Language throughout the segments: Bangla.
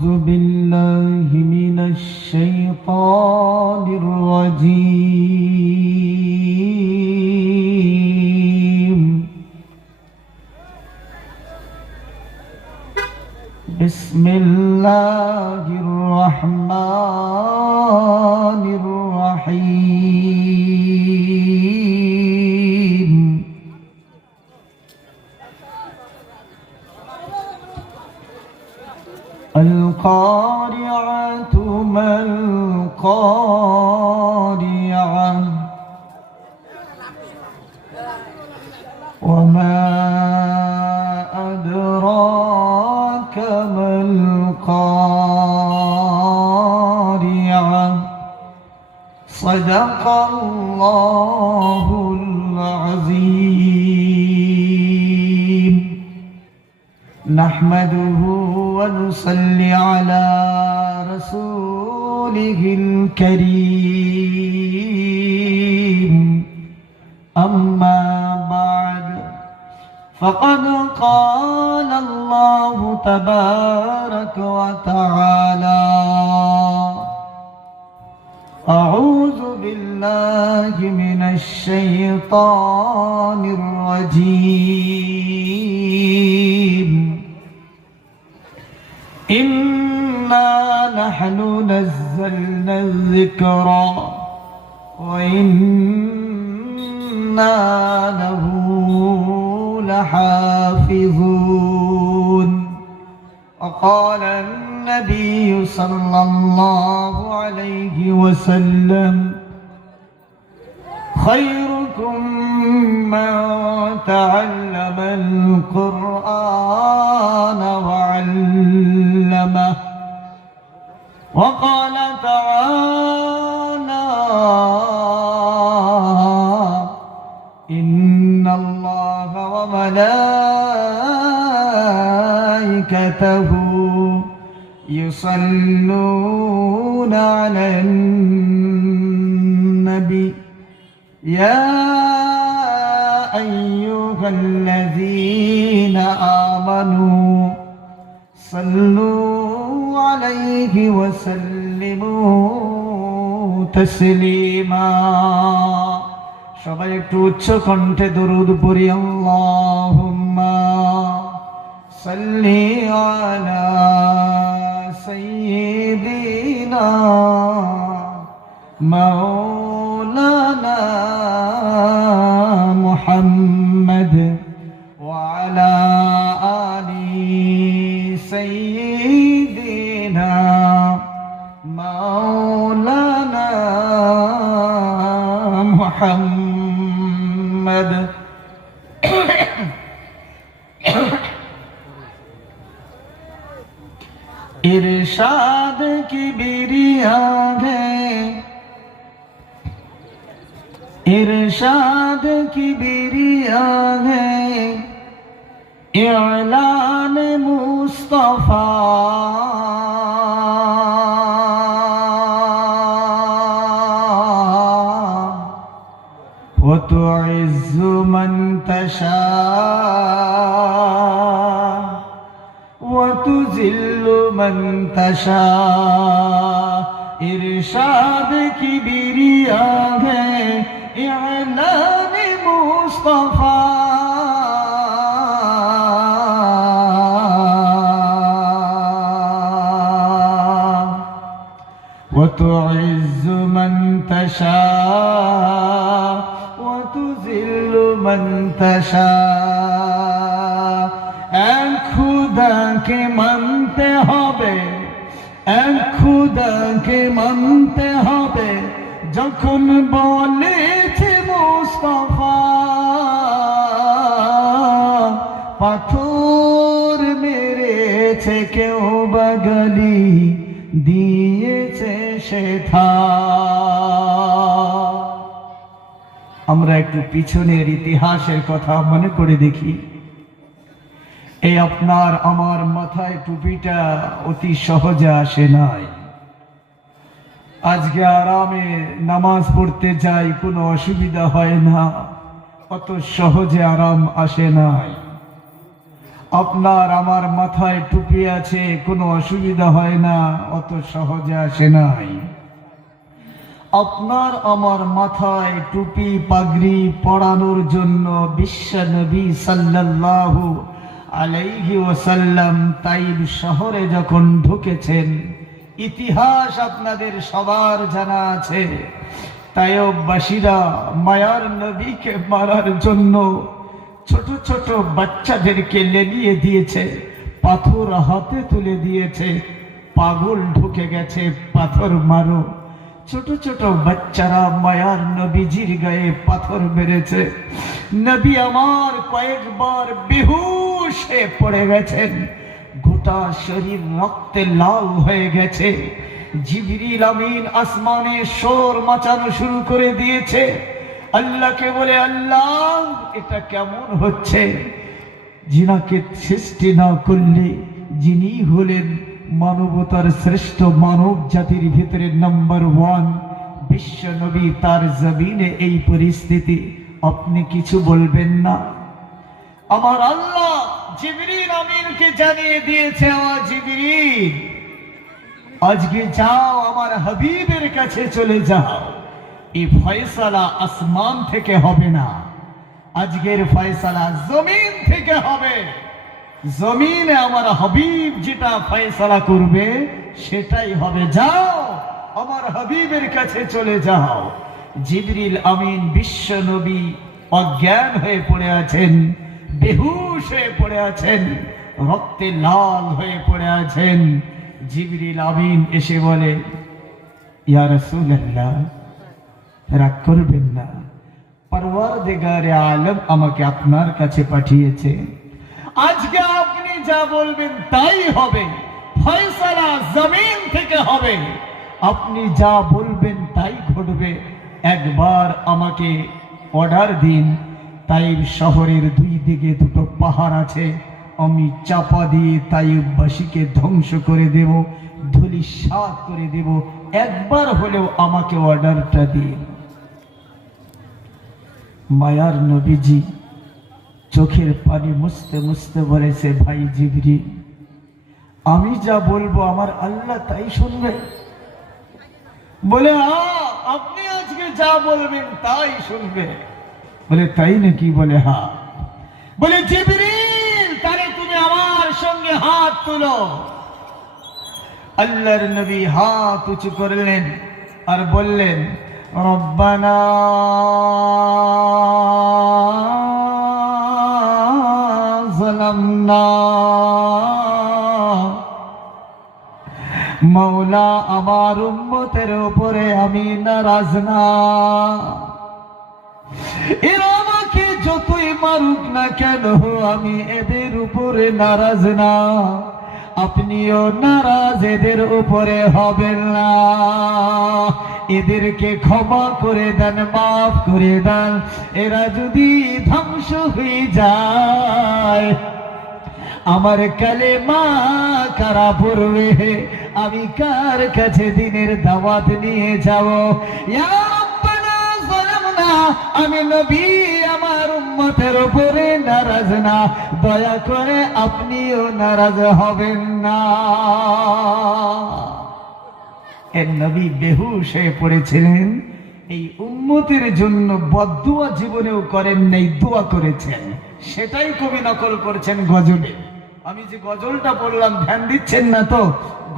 أعوذ بالله من الشيطان الرجيم. بسم الله الرحمن الرحيم. القارعة ما القارعة وما أدراك ما القارعة. صدق الله العظيم. نحمده ونصلي على رسوله الكريم. أما بعد، فقد قال الله تبارك وتعالى: أعوذ بالله من الشيطان الرجيم. إنا نحن نزلنا الذكر وإنا له لحافظون. وقال النبي صلى الله عليه وسلم: خيركم من تعلم القرآن وعلمه. وقال تعالى: إن الله وملائكته يصلون على النبي يا أيها الذين آمنوا صلوا عليه وسلموا تسليما. সবাই একটু উচ্চ কণ্ঠে দরুদ পড়ি। আল্লাহুম্মা সাল্লি আলা সাইয়্যিদিনা মাওলানা মুহাম্মদ ওয়া আলা আলি সাইয়্যিদিনা মাওলানা মুহাম্মদ। इरशाद की बिरिया है, इरशाद की बिरिया है, इलान मुस्तफा। वो तो इज़्ज़ु मन तशा वतुज़िल्लु मन तशा। इरशाद की बिरिया है, इलान मुस्तफा। वतुइज़्ज़ु मन तशा वतुज़िल्लु मन तशा। এক খুদাকে মানতে হবে, এক খুদাকে মানতে হবে, যখন বলেছে মুস্তাফা। পাথর মেরেছে কেউ বাগালি দিয়েছে সেথা। আমরা একটু পিছনের ইতিহাসের কথা মনে করে দেখি। এই আপনার আমার মাথায় টুপিটা অতি সহজে আসে নাই। আজকে আরামে নামাজ পড়তে যাই, কোনো অসুবিধা হয় না, অত সহজে আরাম আসে নাই। আপনার আমার মাথায় টুপি আছে, কোনো অসুবিধা হয় না, অত সহজে আসে নাই। আপনার আমার মাথায় টুপি পাগড়ি পরানোর জন্য বিশ্ব নবী সাল্লাল্লাহু আলাইহি ওয়াসাল্লাম তাইব শহরে যখন ঢুকেছেন, ইতিহাস আপনাদের সবার জানা আছে। তাইববাসীরা মায়ার নবীকে মারার জন্য ছোট ছোট বাচ্চাদেরকে লেলিয়ে দিয়েছে, পাথর হাতে তুলে দিয়েছে। পাগল ঢুকে গেছে, পাথর মারো। ছোট ছোট বাচ্চারা মায়ার নবীজির গায়ে পাথর মেরেছে। নবী আমার কয়েকবার বেহুশ হয়ে পড়ে গেছেন, গোটা শরীর রক্তে লাল হয়ে গেছে। জিবরিল আমিন আসমানে শোর মাচানো শুরু করে দিয়েছে। আল্লাহকে বলে, আল্লাহ এটা কেমন হচ্ছে? যিনাকে সৃষ্টি না করলে, যিনি হলেন মানবতার শ্রেষ্ঠ মানব জাতির ভিতরে নাম্বার 1 বিশ্ব নবী, তার জমিনে এই পরিস্থিতি, আপনি কিছু বলবেন না? আমার আল্লাহ জিবরিল আমিনকে জানিয়ে দিয়েছে, ও জিবরিল আজকে যাও আমার হাবিবের কাছে চলে যাও। এই ফয়সালা আসমান থেকে হবে না, আজকের ফয়সালা জমিন থেকে হবে। জমিনে আমার হাবিব যেটা ফয়সালা করবে সেটাই হবে। যাও আমার হাবিবের কাছে চলে যাও। জিবরিল আমিন বিশ্ব নবী অজ্ঞান হয়ে পড়ে আছেন, বেহুশ হয়ে পড়ে আছেন, রক্তে লাল হয়ে পড়ে আছেন। জিবরিল আমিন এসে বলে, ইয়া রাসূলুল্লাহ রাগ করবেন না, পরওয়ারদিগারে আলম আমাকে আপনার কাছে পাঠিয়েছে। আজকে আপনি যা বলবেন তাই হবে, ফয়সালা জমিন থেকে হবে। আপনি যা বলবেন তাই ঘটবে। একবার আমাকে অর্ডার দিন, তাইব শহরের 2 দিকে 2টো পাহাড় আছে, আমি চাপা দিয়ে তাইববাসীকে ধ্বংস করে দেব, ধূলিসাৎ করে দেব। একবার হলেও আমাকে অর্ডারটা দিন। মায়ার নবীজি চোখের পানি মুছতে মুছতে বলেছে, ভাই জিবরিল আমি যা বলবো আমার আল্লাহ তাই শুনবে? বলে, হ্যাঁ আপনি আজকে যা বলবেন তাই শুনবে। বলে, তাই নাকি? বলে, হ্যাঁ। বলে, জিবরিল তাহলে তুমি আমার সঙ্গে হাত তুলো। আল্লাহর নবী হাত উঁচু করলেন আর বললেন, রব্বানা যালামনা, মওলা আমার উম্মতের উপরে আমি নারাজ না। এরা আমাকে যতই মারুক না কেন আমি এদের উপরে নারাজ না। আপনিও নারাজ এদের উপরে হবেন না। এদেরকে ক্ষমা করে দেন, মাফ করে দেন। এরা যদি ধ্বংস হয়ে যায় আমার কালেমা কারা পড়বে? আমি কার কাছে দিনের দাওয়াত নিয়ে যাব? ইয়া রাব্বানা যালামনা, আমি নবী আমার উম্মতের উপরে নারাজ না, দয়া করে আপনিও নারাজ হবেন না। এর নবী বেহুশ হয়ে পড়েছিলেন। এই উম্মতের জন্য বদদুয়া জীবনেও করেন নাই, দোয়া করেছেন। সেটাই কবি নকল করছেন গজলে। আমি যে গজলটা বললাম ধ্যান দিচ্ছেন না তো?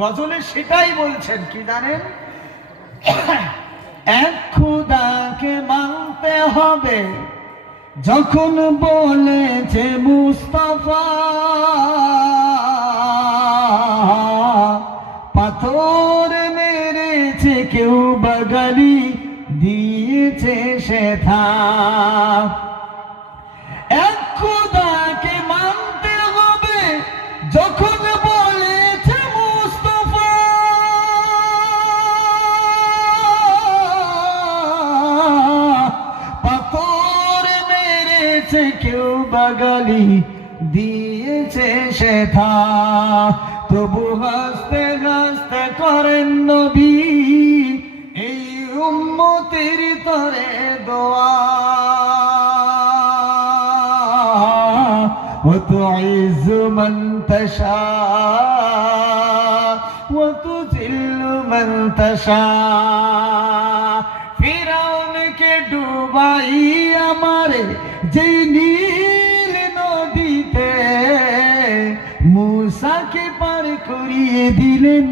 গজলে সেটাই বলছেন, কি জানেন? এক খুদাকে মানতে হবে যখন বলেছে মুস্তাফা, পাথর মেরেছে কেউ বাগালি দিয়েছে সেথা। এক খুদাকে মানতে হবে যখন বলেছে মুস্তাফা, পাথর মেরেছে কেউ বাগালি দিয়েছে সেথা। তবু হাসতে হাসতে করেন নবী এই উম্মতের তরে দোয়া। وتعز من تشاء وتذل من تشاء ফিরাউনকে ডুবাই আমারে যেই নীল নদীতে মূসাকে পার করিয়ে দিলেন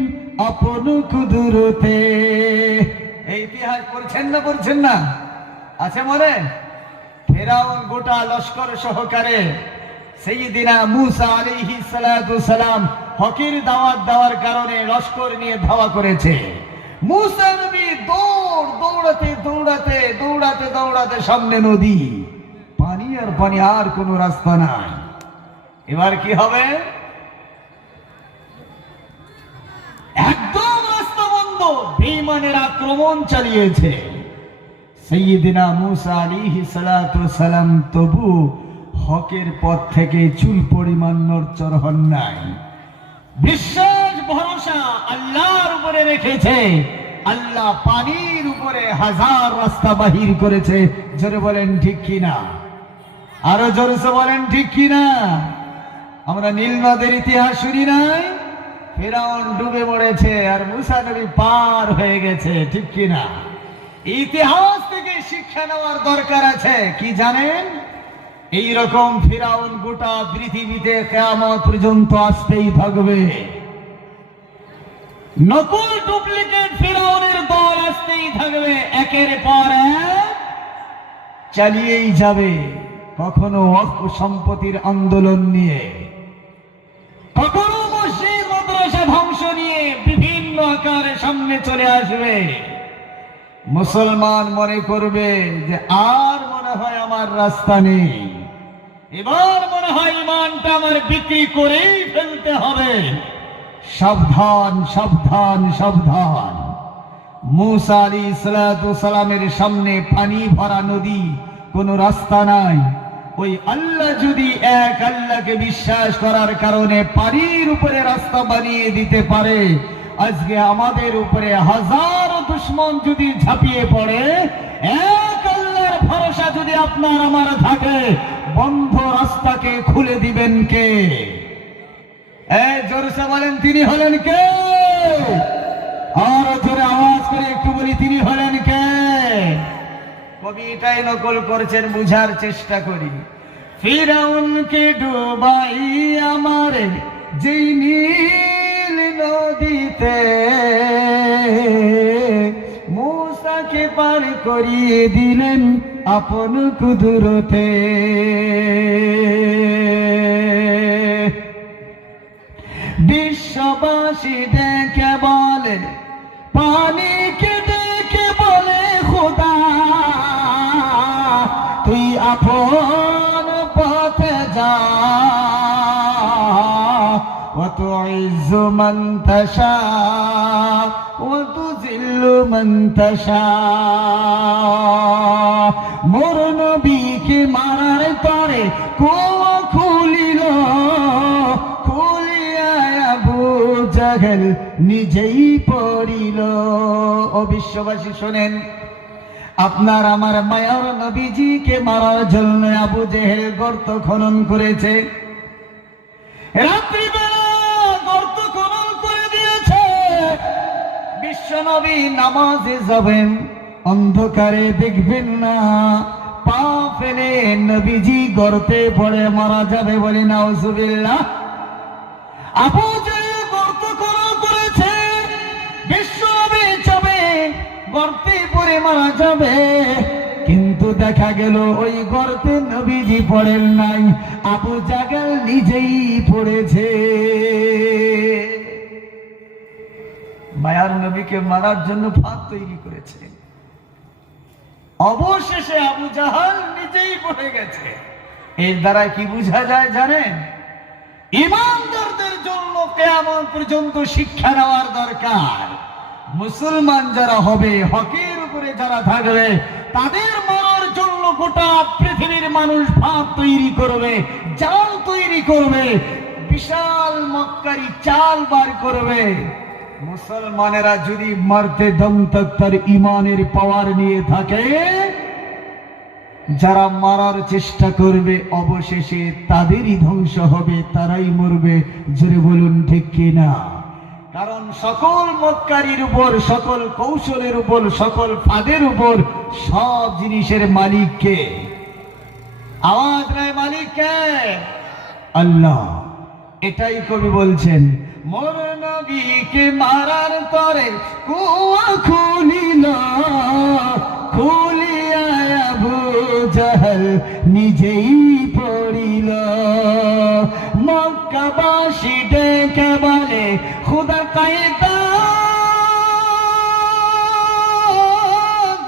আপন কুদরতে। এই ইতিহাস পড়ছেন না আছে মনে? ফিরাউন গোটা লস্কর সহকারে সাইয়্যিদিনা মূসা আলাইহিস সালাতু সালাম হকের দাওয়াত দেওয়ার কারণে লস্কর নিয়ে ধাওয়া করেছে। মূসা নবী দৌড়াতে সামনে নদী, পানি আর পানি, আর কোনো রাস্তা নাই। এবার কি হবে? একদম রাস্তা বন্ধ, বেঈমানের আক্রমণ চালিয়েছে। সাইয়্যিদিনা মূসা আলাইহিস সালাতু সালাম তবু হকের পথ থেকে চুল পরিমাণ নড়চড় হন নাই। বিশ্বাস ভরসা আল্লাহর উপরে রেখেছে। আল্লাহ পানির উপরে হাজার রাস্তা বাহির করেছে। জোরে বলেন ঠিক কিনা? আরো জোরে বলেন ঠিক কিনা? আমরা নীল নদের ইতিহাস শুনি নাই? ফিরাউন ডুবে মরেছে আর মূসা নবী পার হয়ে গেছে, ঠিক কিনা? ইতিহাস থেকে শিক্ষা নেওয়ার দরকার আছে। কি জানেন? এই রকম ফিরাউন গোটা পৃথিবীতে কিয়ামত পর্যন্ত আসতেই থাকবে। নকল ডুপ্লিকেট ফিরাউনের দল আসতেই থাকবে, একের পর এক চালিয়েই যাবে। কখনো ওয়াকফ সম্পত্তির আন্দোলন নিয়ে, কখনো মসজিদ মাদ্রাসা ধ্বংস নিয়ে বিভিন্ন আকারে সামনে চলে আসবে। মুসলমান মনে করবে যে আর মনে হয় আমার রাস্তা নেই, এবার মনে হয় ইমানটা আমার বিক্রি করেই ফেলতে হবে। সাবধান সাবধান সাবধান। মূসা আলাইহিস সালাতু সালামের সামনে পানি ভরা নদী, কোনো রাস্তা নাই। ওই আল্লাহ যদি এক আল্লাহকে বিশ্বাস করার কারণে পানির উপরে রাস্তা বানিয়ে দিতে পারে, আজকে আমাদের উপরে হাজারো দুশমন যদি ঝাঁপিয়ে পড়ে, এক আল্লাহর ভরসা যদি আপনার আমার থাকে, বন্ধ রাস্তাকে খুলে দিবেন কে? জোরে বলেন তিনি হলেন কে? আর জোরে আওয়াজ করে একটু বলি, তিনি হলেন কে? কবি এটাই নকল করেছেন, বুঝার চেষ্টা করি। ফিরাউনকে ডুবাই আমারে যেই নীল নদীতে মূসাকে পার করিয়ে দিলেন আপন কুদরতে। বিশ্ববাসী দেখে বলে, পানিকে দেখে বলে, খোদা তুই আপন পথে যা। وتعز من تشاء وتذل من تشاء। মোর নবীকে মারার পরে কুয়া খুলিল, খুলিয়া আবু জাহেল নিজেই পড়িল। ও বিশ্ববাসী শোনেন, আপনার আমার মায়ার নবীজিকে মারার জন্য আবু জেহেল গর্ত খনন করেছে। রাত্রিবেলা গর্ত খনন করে দিয়েছে। বিশ্ব নবী নামাজে যাবেন, অন্ধকারে দেখবেন না, পা ফেলে নবীজি গর্তে পড়ে মারা যাবে, বলি নাউজুবিল্লাহ। আবু জেহেল গর্ত খনন করেছে, বিশ্ব নবী যাবে গর্তে পড়ে মারা যাবে, কিন্তু দেখা গেল ওই গর্তে নবীজি পড়েন নাই, আবু জাহেল নিজেই পড়েছে। মায়ার নবীকে মারার জন্য ফাঁদ তৈরি করেছে, অবশেষে আবু জাহেল নিজেই পড়ে গেছে। এর দ্বারা কি বোঝা যায় জানেন? ঈমানদারদের জন্য কিয়ামত পর্যন্ত শিক্ষা নেওয়ার দরকার। মুসলমান যারা হবে, হকের উপরে যারা থাকবে, তাদের মারার জন্য গোটা পৃথিবীর মানুষ ফাঁদ তৈরি করবে, জাল তৈরি করবে, বিশাল মক্কারি চাল বার করবে। মুসলমানেরা যদি মারতে দম তক তার ইমানের পাওয়ার নিয়ে থাকে, যারা মারার চেষ্টা করবে অবশেষে তাদেরই ধ্বংস হবে, তারাই মরবে। জোরে বলুন ঠিক কিনা? কারণ সকল মক্কারির উপর, সকল কৌশলের উপর, সকল ফাঁদের উপর সব জিনিসের মালিক কে? আওয়াজ নাই, মালিক কে? আল্লাহ। এটাই কবি বলছেন, মোর নবীকে মারার তরে কুয়া খুলিল, খুলিয়া আবু জাহল নিজেই পড়িল। মক্কাবাসী ডেকে বলে খুদা কায়দা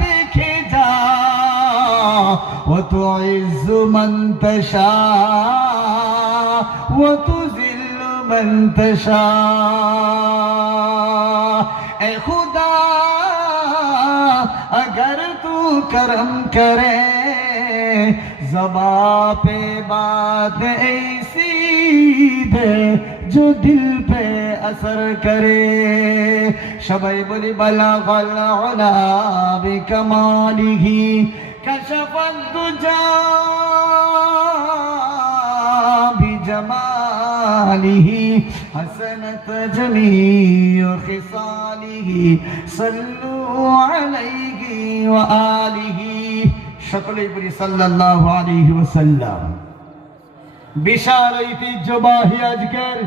দেখে যা, ও তো ইজ্জু মান তাশা ও তো জিল্লু মান তাশা। এ খুদা अगर तू करम करे, ज़बा पे बात ऐसी दे जो दिल पे असर करे। সবাই বলি বালাগাল উলা বিকামালিহি কাশাফাদ দুজা বিজামালিহি হাসানাত জামিউ খিসালিহি সাল্লু আলাইহি ওয়া আলিহি। সকলেই বলি সাল্লাল্লাহু আলাইহি ওয়াসাল্লাম। বিশাল ঐতিহ্যবাহী আজকের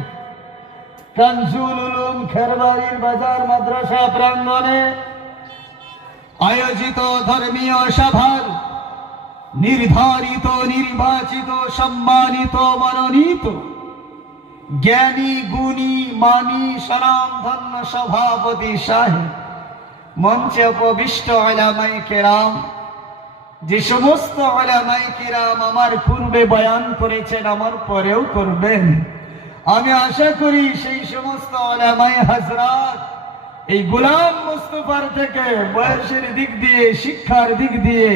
কানজুল উলুম খেরবাড়ির বাজার মাদ্রাসা প্রাঙ্গণে আয়োজিত ধর্মীয় সভার নির্ধারিত, নির্বাচিত, সম্মানিত, মনোনীত জ্ঞানী, গুণী, মানী, স্বনামধন্য সভাপতি সাহেব, মঞ্চে উপবিষ্ট উলামায়ে কেরাম, যে সমস্ত উলামায়ে কেরাম আমার পূর্বে বয়ান করেছেন, আমার পরেও করবেন, আমি আশা করি সেই সমস্ত উলামায়ে হযরত এই গোলাম মুস্তাফার থেকে বয়সের দিক দিয়ে, শিক্ষার দিক দিয়ে,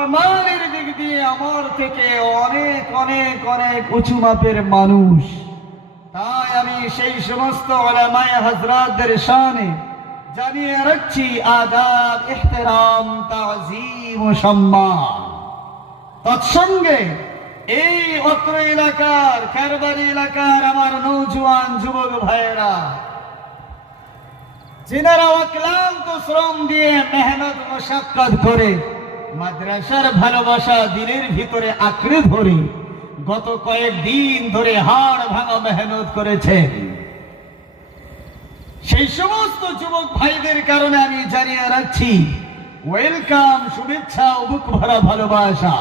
আমালের দিক দিয়ে আমার থেকে অনেক অনেক অনেক উঁচু মাপের মানুষ। তাই আমি সেই সমস্ত উলামায়ে হযরতদের শানে জানিয়ে রাখছি আদাব, ইহতিরাম, তাজিম ও সম্মান। তৎসঙ্গে এই অত্র এলাকার, খেরবাড়ি এলাকার আমার নৌজওয়ান যুবক ভাইয়েরা, যিনারা অক্লান্ত শ্রম দিয়ে মেহনত মশাক্কাত করে মাদ্রাসার ভালোবাসা দিনের ভিতরে আঁকড়ে ধরে গত কয়েকদিন ধরে হাড় ভাঙা মেহনত করেছেন, সেই সমস্ত যুবক ভাইদের কারণে আমি জানিয়ে রাখছি ওয়েলকাম, শুভেচ্ছা ও বুক ভরা ভালোবাসা।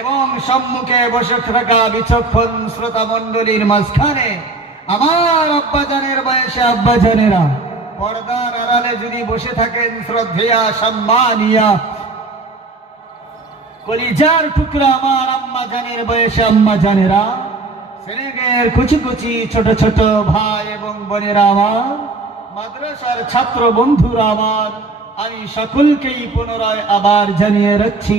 এবং সম্মুখে বসে থাকা বিচক্ষণ শ্রোতা মণ্ডলীর মাঝখানে আমার আব্বাজানের বয়সে আব্বাজানেরা, পর্দার আড়ালে যদি বসে থাকেন শ্রদ্ধেয়া, সম্মানিয়া, কলিজার টুকরা আমার আম্মা জানের বয়সে আম্মা জানেরা, সেনেগের কুচি কুচি ছোট ছোট ভাই এবং বোনেরা আমার, মাদ্রাসার ছাত্র বন্ধুরা আমার, আমি সকলকেই পুনরায় আবার জানিয়ে রাখছি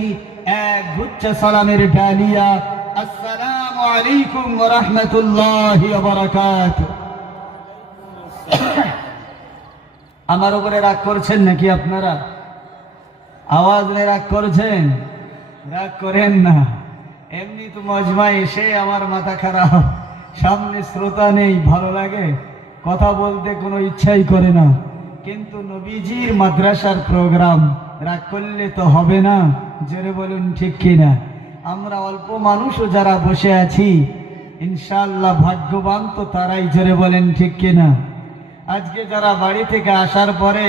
এক গুচ্ছ সালামের ডালিয়া, আসসালামু আলাইকুম ওয়া রাহমাতুল্লাহি ওয়া বারাকাতুহু। আমার উপরে রাগ করছেন নাকি আপনারা? আওয়াজ নিয়ে রাগ করছেন? রাগ করেন না, এমনি তো মজমা এসে আমার মাথা খারাপ, সামনে শ্রোতা নেই, ভালো লাগে কথা বলতে, কোনো ইচ্ছাই করে না। কিন্তু নবীজির মাদ্রাসার প্রোগ্রাম, রাগ করলে তো হবে না। জোরে বলুন ঠিক কিনা? আমরা অল্প মানুষও যারা বসে আছি, ইনশাআল্লাহ ভাগ্যবান তো তারাই। জোরে বলেন ঠিক কিনা? আজকে যারা বাড়ি থেকে আসার পরে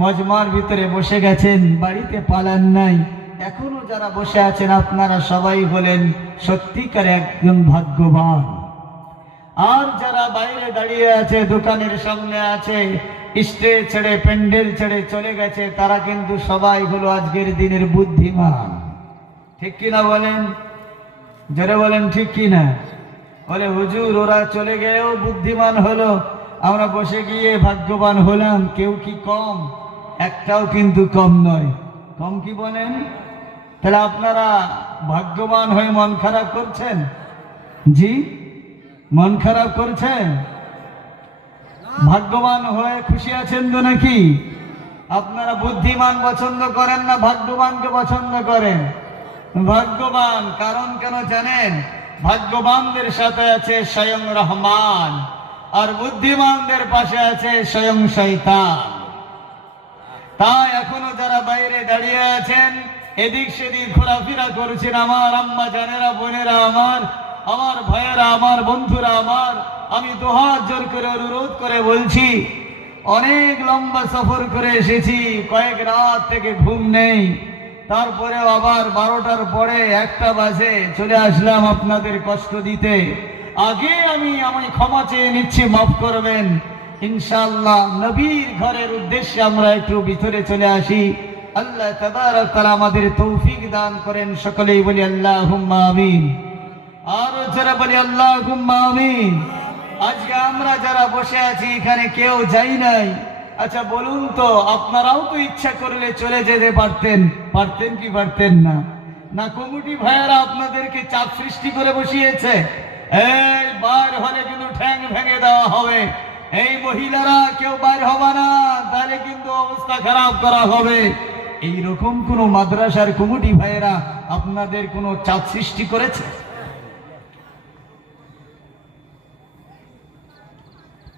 মজমার ভিতরে বসে গেছেন, বাড়িতে পালান নাই, এখনো যারা বসে আছেন, আপনারা সবাই বলেন সত্যিকার একজন ভাগ্যবান। আর যারা বাইরে দাঁড়িয়ে আছে, দোকানের সামনে আছে, স্টেজ ছেড়ে, প্যান্ডেল ছেড়ে চলে গেছে, তারা কিন্তু সবাই হলো আজকের দিনের বুদ্ধিমান। ঠিক কিনা বলেন? যারা বলেন ঠিক কিনা? বলে হুজুর ওরা চলে গেলেও বুদ্ধিমান হলো, আমরা বসে গিয়ে ভাগ্যবান হলাম। কেউ কি কম? একটাও কিন্তু কম নয়। কম কি বলেন? তাহলে আপনারা ভাগ্যবান হয়ে মন খারাপ করছেন? জি, মন খারাপ করছেন? ভাগ্যবান হয়ে খুশি আছেন তো নাকি? আপনারা বুদ্ধিমান পছন্দ করেন না ভাগ্যবানকে পছন্দ করেন? ভাগ্যবান। কারণ কেন জানেন? ভাগ্যবানদের সাথে আছে স্বয়ং রহমান, আর বুদ্ধিমানদের পাশে আছে স্বয়ং শয়তান। তাই এখনো যারা বাইরে দাঁড়িয়ে আছেন, এদিক সেদিক ঘোরাফেরা করছেন, আমার আম্মা জানেরা, বোনেরা আমার, আমার ভাইয়েরা, আমার বন্ধুরা আমার, আমি দুহাত জোর করে অনুরোধ করে বলছি, অনেক লম্বা সফর করে এসেছি, কয়েক রাত থেকে ঘুম নেই, তারপরেও আবার 12টার পরে 1টা বাজে চলে আসলাম আপনাদের কষ্ট দিতে। আগে আমি ক্ষমা চেয়ে নিচ্ছি, মাফ করবেন। ইনশাআল্লাহ নবীর ঘরের উদ্দেশ্যে আমরা একটু ভিতরে চলে আসি। আল্লাহ তাবারক তাআলা আমাদের তৌফিক দান করেন। সকলেই বলি আল্লাহুম্মা আমিন। আর যারা বলি আল্লাহুম্মা আমিন। আজকে আমরা যারা বসে আছি এখানে কেউ যাই নাই। আচ্ছা বলুন তো, আপনারাও তো ইচ্ছা করলে চলে যেতে পারতেন, পারতেন কি পারতেন না? না কমিটি ভাইয়েরা আপনাদেরকে চাপ সৃষ্টি করে বসিয়েছে? এই বার হলে কিন্তু ঠ্যাং ভেঙে দেওয়া হবে। এই মহিলারা কেউ বাইর হবে না, তাহলে কিন্তু অবস্থা খারাপ করা হবে। এইরকম কোন মাদ্রাসার কমিটি ভাইয়েরা আপনাদের কোনো চাপ সৃষ্টি করেছে?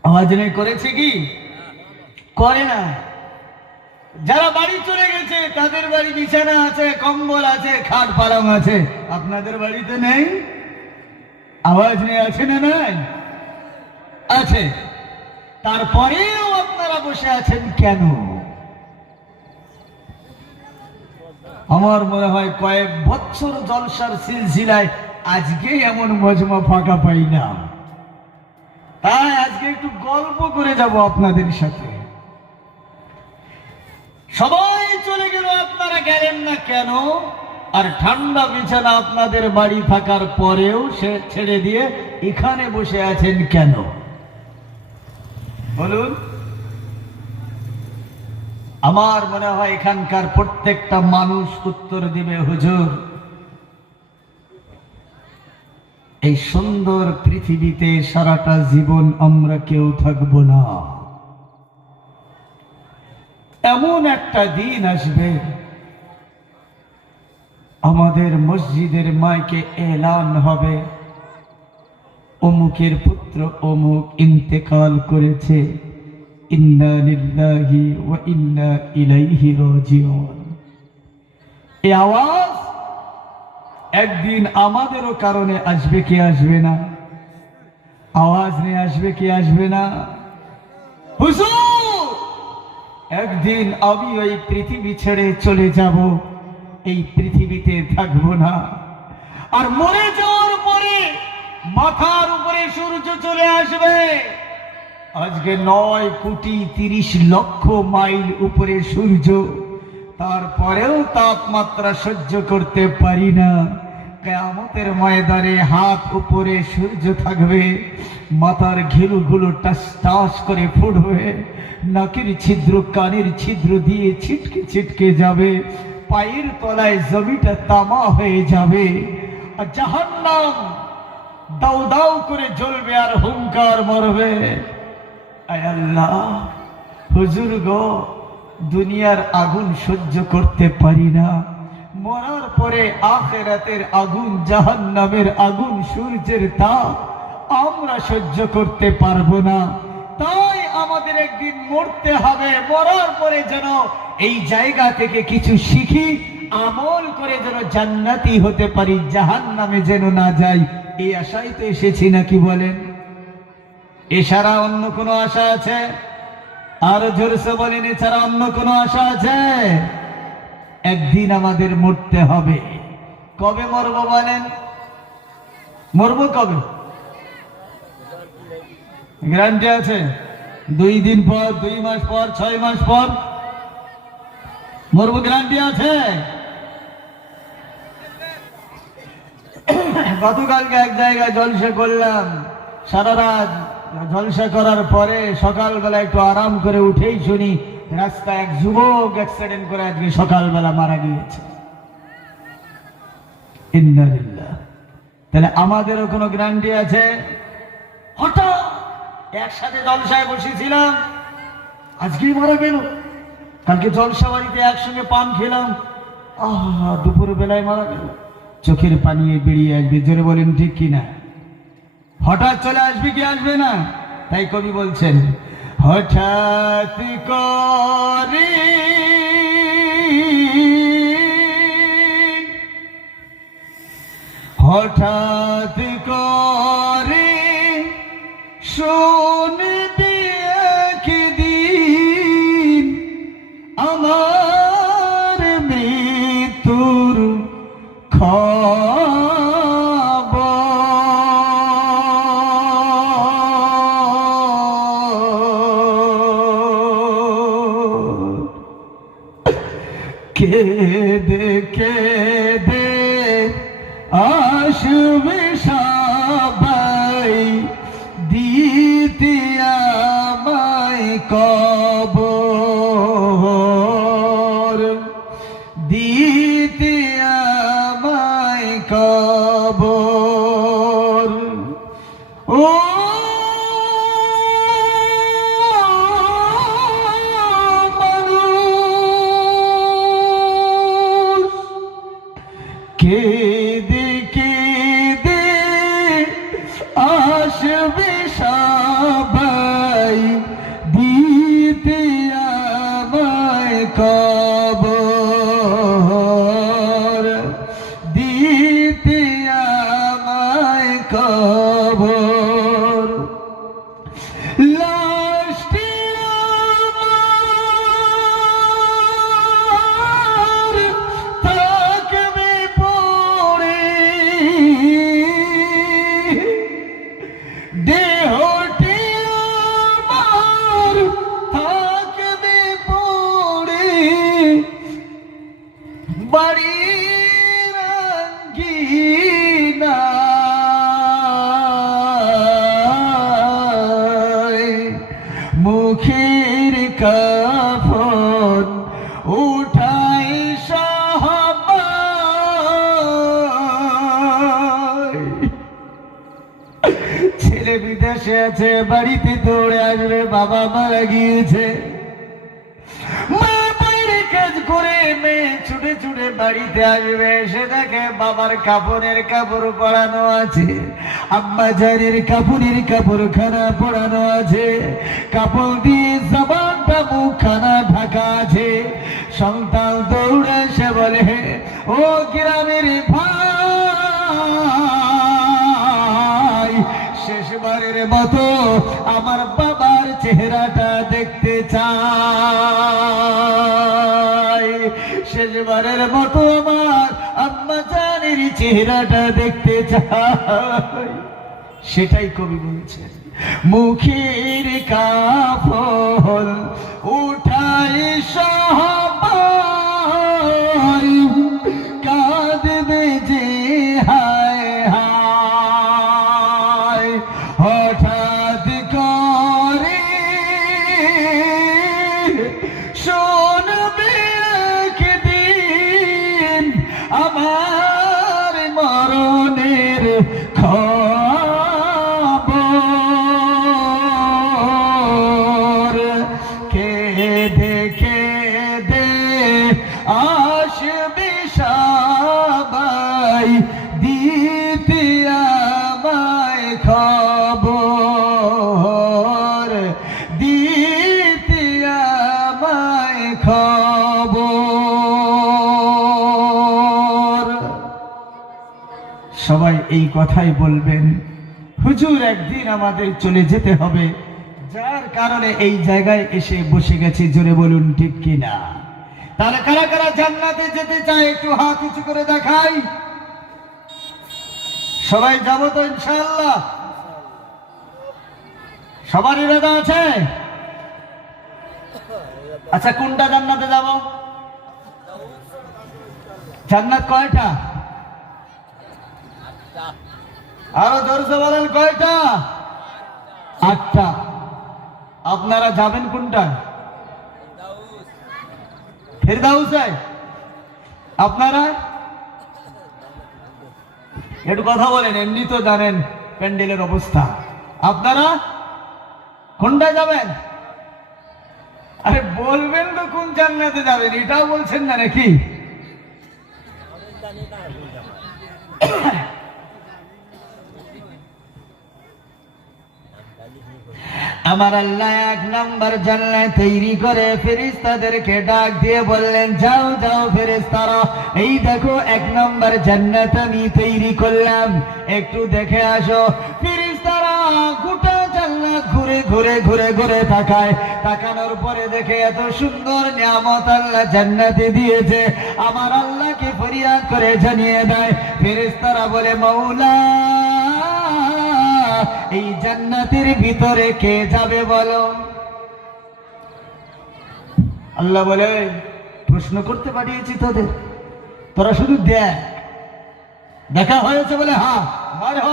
আওয়াজ নেই, করেছে কি? করে না। যারা বাড়ি চলে গেছে তাদের বাড়ি বিছানা আছে, কম্বল আছে, খাট পালং আছে, আপনাদের বাড়িতে নেই? আওয়াজ নেই, আছে না? নাই, আছে। তারপরেও আপনারা বসে আছেন কেন? আমার মনে হয় কয়েক বছর জলসার সিলসিলায় আজকে এমন মজমা ফাঁকা পাইলাম। তাই আজকে একটু গল্প করে যাব আপনাদের সাথে। সবাই চলে গেল, আপনারা গেলেন না কেন? আর ঠান্ডা বিছানা আপনাদের বাড়ি থাকার পরেও সে ছেড়ে দিয়ে এখানে বসে আছেন কেন? বলুন। আমার মনে হয় এখানকার প্রত্যেকটা মানুষ উত্তর দিবে, হুজুর এই সুন্দর পৃথিবীতে সারাটা জীবন আমরা কেউ থাকবো না। এমন একটা দিন আসবে আমাদের মসজিদের মাইকে এলান হবে, অমুকের পুত্র অমুক ইন্তেকাল করেছে, ইন্না লিল্লাহি ওয়া ইন্না ইলাইহি রাজিউন। এই আওয়াজ একদিন আমাদেরও কারণে আসবে কি আসবে না? আওয়াজ নিয়ে আসবে কি আসবে না? হুজুর একদিন আমি ওই পৃথিবী ছেড়ে চলে যাব, এই পৃথিবীতে থাকবো না। আর মরে যাওয়ার পরে মাথার উপরে সূর্য চলে আসবে। আজকে 9,30,00,000 মাইল উপরে সূর্য, তারপরেও তাপমাত্রা সহ্য করতে পারি না। কিয়ামতের ময়দানে হাত উপরে সূর্য থাকবে, মাথার ঘিলুগুলো টাস টাস করে ফুটবে, নাকের ছিদ্র কানের ছিদ্র দিয়ে ছিটকে ছিটকে যাবে, পায়ের তলায় জমিটা তামা হয়ে যাবে, আর জাহান্নাম দাউ দাউ করে জ্বলবে আর হুঙ্কার মারবে। আয় আল্লাহ, হুজুর গো, দুনিয়ার আগুন সহ্য করতে পারি না, মরার পরে আখিরাতের আগুন, জাহান্নামের আগুন, সূর্যের তাপ আমরা সহ্য করতে পারবো না। তাই আমাদের একদিন মরতে হবে, মরার পরে যেন এই জায়গা থেকে কিছু শিখি, আমল করে যেন জান্নাতি হতে পারি, জাহান্নামে যেন না যাই। এই আশাই তো এসেছি, নাকি বলেন? এছাড়া অন্য কোনো আশা আছে? আর জোরসে বলেন, এছাড়া অন্য কোনো আশা আছে? একদিন আমাদের মরতে হবে। কবে মরবো বলেন? মরবো কবে? গ্যারান্টি আছে? 2 দিন পর, 2 মাস পর, 6 মাস পর মরবো, গ্যারান্টি আছে? গতকালকে এক জায়গায় জলসা করলাম, সারা রাত জলসা করার পরে সকালবেলা একটু আরাম করে উঠেই শুনি রাস্তায় এক যুবক অ্যাক্সিডেন্ট করে আজকে সকালবেলা মারা গিয়েছে। ইন্না লিল্লাহ। তাহলে আমাদেরও কোনো গ্যারান্টি আছে? হঠাৎ একসাথে জলসায় বসেছিলাম, আজকেই মারা গেল। কালকে জলসা বাড়িতে একসঙ্গে পান খেলাম, দুপুর বেলায় মারা গেল। চোখের পানি বেরিয়ে আসবে। জোরে বলেন ঠিক কিনা? হঠাৎ চলে আসবে কি আসবে না? তাই কবি বলছেন, হঠাৎ করে হঠাৎ করে শুনবি একদিন আমার মৃত্যুর কেঁদে কেঁদে আসবে সবাই দিতে আমায় কবর, দিতে আমায় কবর। ও কেঁদে কেঁদে আসবে সবাই দিতে আমায় কবর, দিতে আমায় কবর। লাশটি আমার থাকবে পড়ে, দেহটি আমার থাকবে পড়ে বাড়ির আঙ্গিনায়, মুখের কাফন উঠাই সবাই। ছেলে বিদেশে আছে, বাড়িতে দৌড়ে আসবে, বাবা মারা গিয়েছে। মা বাইরে কাজ করে, মেয়ে ছুটে ছুটে বাড়িতে আসবে, এসে দেখে বাবার কাপড়ের কাপড় পরানো আছে, আম্মা জানের কাপড়ের কাপড় খানা পরানো আছে, কাপড় দিয়ে জবানটা মুখখানা ঢাকা আছে। সন্তান দৌড়ে এসে বলে, ও গ্রামের ভাই, শেষবারের মতো আমার বাবার চেহারাটা দেখতে চাই, শেষবারের মতো আমার আম্মা জানের চেহারাটা দেখতে চাই। সেটাই কবি বলছেন, মুখের কাফন উঠাই সবাই কাঁদবে যে হায় হায়। হঠাৎ করে শুনবে একদিন আমার মরণের খবর, কেঁদে কেঁদে আসবে সবাই দিতে আমায় খবর, দিতে আমায় খবর। সবাই এই কথাই বলবেন, হুজুর একদিন আমাদের চলে যেতে হবে, যার কারণে এই জায়গায় এসে বসে গেছি। জোরে বলুন ঠিক কিনা? তাহলে কারা কারা জান্নাতে যেতে চায় একটু হাত উঁচু করে দেখাই। সবাই যাবো তো ইনশাআল্লাহ? সবার ইরাদা আছে? আচ্ছা, কোনটা জান্নাতে যাব? জান্নাত কয়টা? আরো জোরসে বলেন, কয়টা? 8টা। আপনারা যাবেন কোনটা? ফেরদাউসে। আপনারা একটু কথা বলেন, এমনি তো জানেন প্যান্ডেলের অবস্থা। আপনারা কোনটা যাবেন? আরে বলবেন তো কোন জান্নাতে যাবেন, এটাও বলছেন না নাকি? আমার আল্লাহ এক নম্বর জান্নাত তৈরি করে ফেরেশতাদেরকে ডাক দিয়ে বললেন, যাও যাও ফেরেশতারা, এই দেখো এক নম্বর জান্নাত আমি তৈরি করলাম, একটু দেখে আসো। ফেরেশতারা গোটা জান্নাত ঘুরে ঘুরে ঘুরে ঘুরে তাকায়, তাকানোর পরে দেখে এত সুন্দর নিয়ামত আল্লাহ জান্নাতে দিয়েছে। আমার আল্লাহকে ফরিয়াদ করে জানিয়ে দেয়। ফেরেশতারা বলে, মাওলা এই জান্নাতের ভিতরে কে যাবে বলো? আল্লাহ বলে, প্রশ্ন করতে পাঠিয়েছি তোদের, তোরা শুধু দেখ। দেখা হয়েছে বলে হ্যাঁ, বার হ,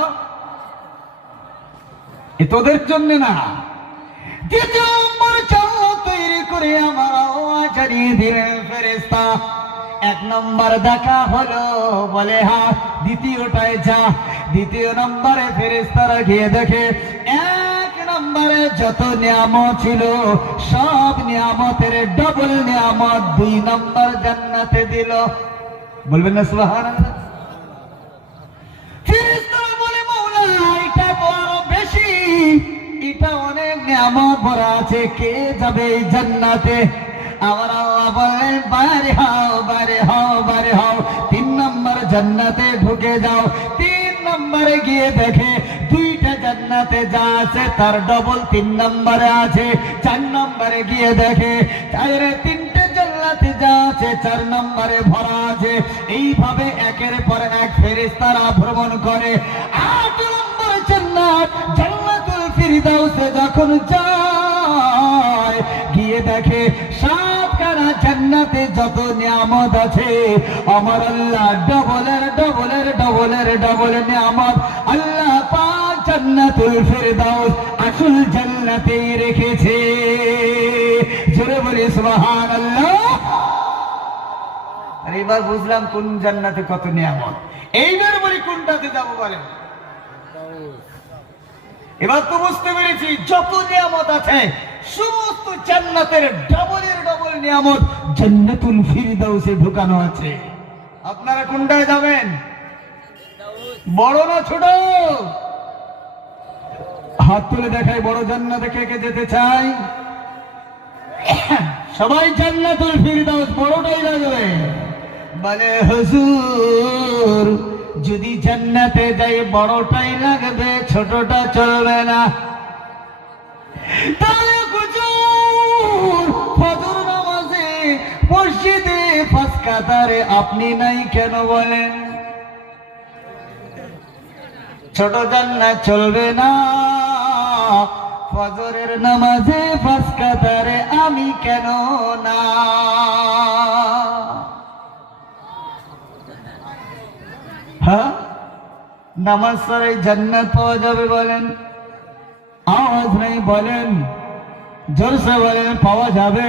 এ তোদের জন্য না। দ্বিতীয় নম্বর জান্নাত তৈরি করে আমার আওয়াজ জানিয়ে দিলেন ফেরেশতা, এক নম্বর দেখা হলো বলে হ্যাঁ, দ্বিতীয়টায় যা। দ্বিতীয় নম্বরে ফেরেশতারা গিয়ে দেখে এক নম্বরে যত নিয়ামত ছিল সব নিয়ামতের ডবল নিয়ামত দুই নম্বর জান্নাতে দিল। বলবেন না সুবহানাল্লাহ? ফেরেশতারা বলে, মাওলা এটা তো আরো বেশি, এটা অনেক নিয়ামত ভরা আছে, কে যাবে এই জান্নাতে? আমার আল্লাহ বললেন, বাইরে হও বাইরে হও বাইরে হও, তিন নম্বর জান্নাতে ঢুকে যাও। তিন নম্বরে গিয়ে দেখে দুইটা জান্নাতে যা আছে তার ডবল তিন নম্বরে আছে। চার নম্বরে গিয়ে দেখে তিনটে জান্নাতে যা আছে চার নম্বরে ভরা আছে। এইভাবে একের পর এক ফেরেশতারা ভ্রমণ করে। 8 নম্বর জান্নাত জান্নাতুল ফিরদাউসে যখন যায়, গিয়ে দেখে সাতখানা জান্নাতে যত নিয়ামত আছে আমার আল্লাহ ডবলের ডবলের ডবলের ডবল নিয়ামত আল্লাহ পাক জান্নাতুল ফিরদাউস আসল জান্নাতেই রেখেছে। জোরে বলি সুবহানাল্লাহ। আর এবার বুঝলাম কোন জান্নাতে কত নিয়ামত। এইবার বলি কোনটাতে যাব বলেন? এবার তো বুঝতে পেরেছি যত নিয়ামত আছে সমস্ত জান্নাতের ডবলের ডবল নিয়ামত জান্নাতুল ফিরদাউসে ঢুকানো আছে। আপনারা কোনটায় যাবেন? বড় না ছোট? হাত তুলে দেখায় বড় জান্নাতে কে কে যেতে চাই? সবাই জান্নাতুল ফিরদাউস বড়টাই লাগবে। বলে হুজুর যদি জান্নাতে যাই বড়টাই লাগবে, ছোটটা চলবে না। তাহলে হুজুর ফজর নামাজে মসজিদে 5 কাতারে আপনি নাই কেন বলেন? ছোট জান্নাত চলবে না, ফজরের নামাজে 5 কাতারে আমি কেন না? হ্যাঁ, নামাজ ছাড়াই জান্নাত পাওয়া যাবে বলেন? আওয়াজ নাই বলেন, জোরসে বলেন পাওয়া যাবে।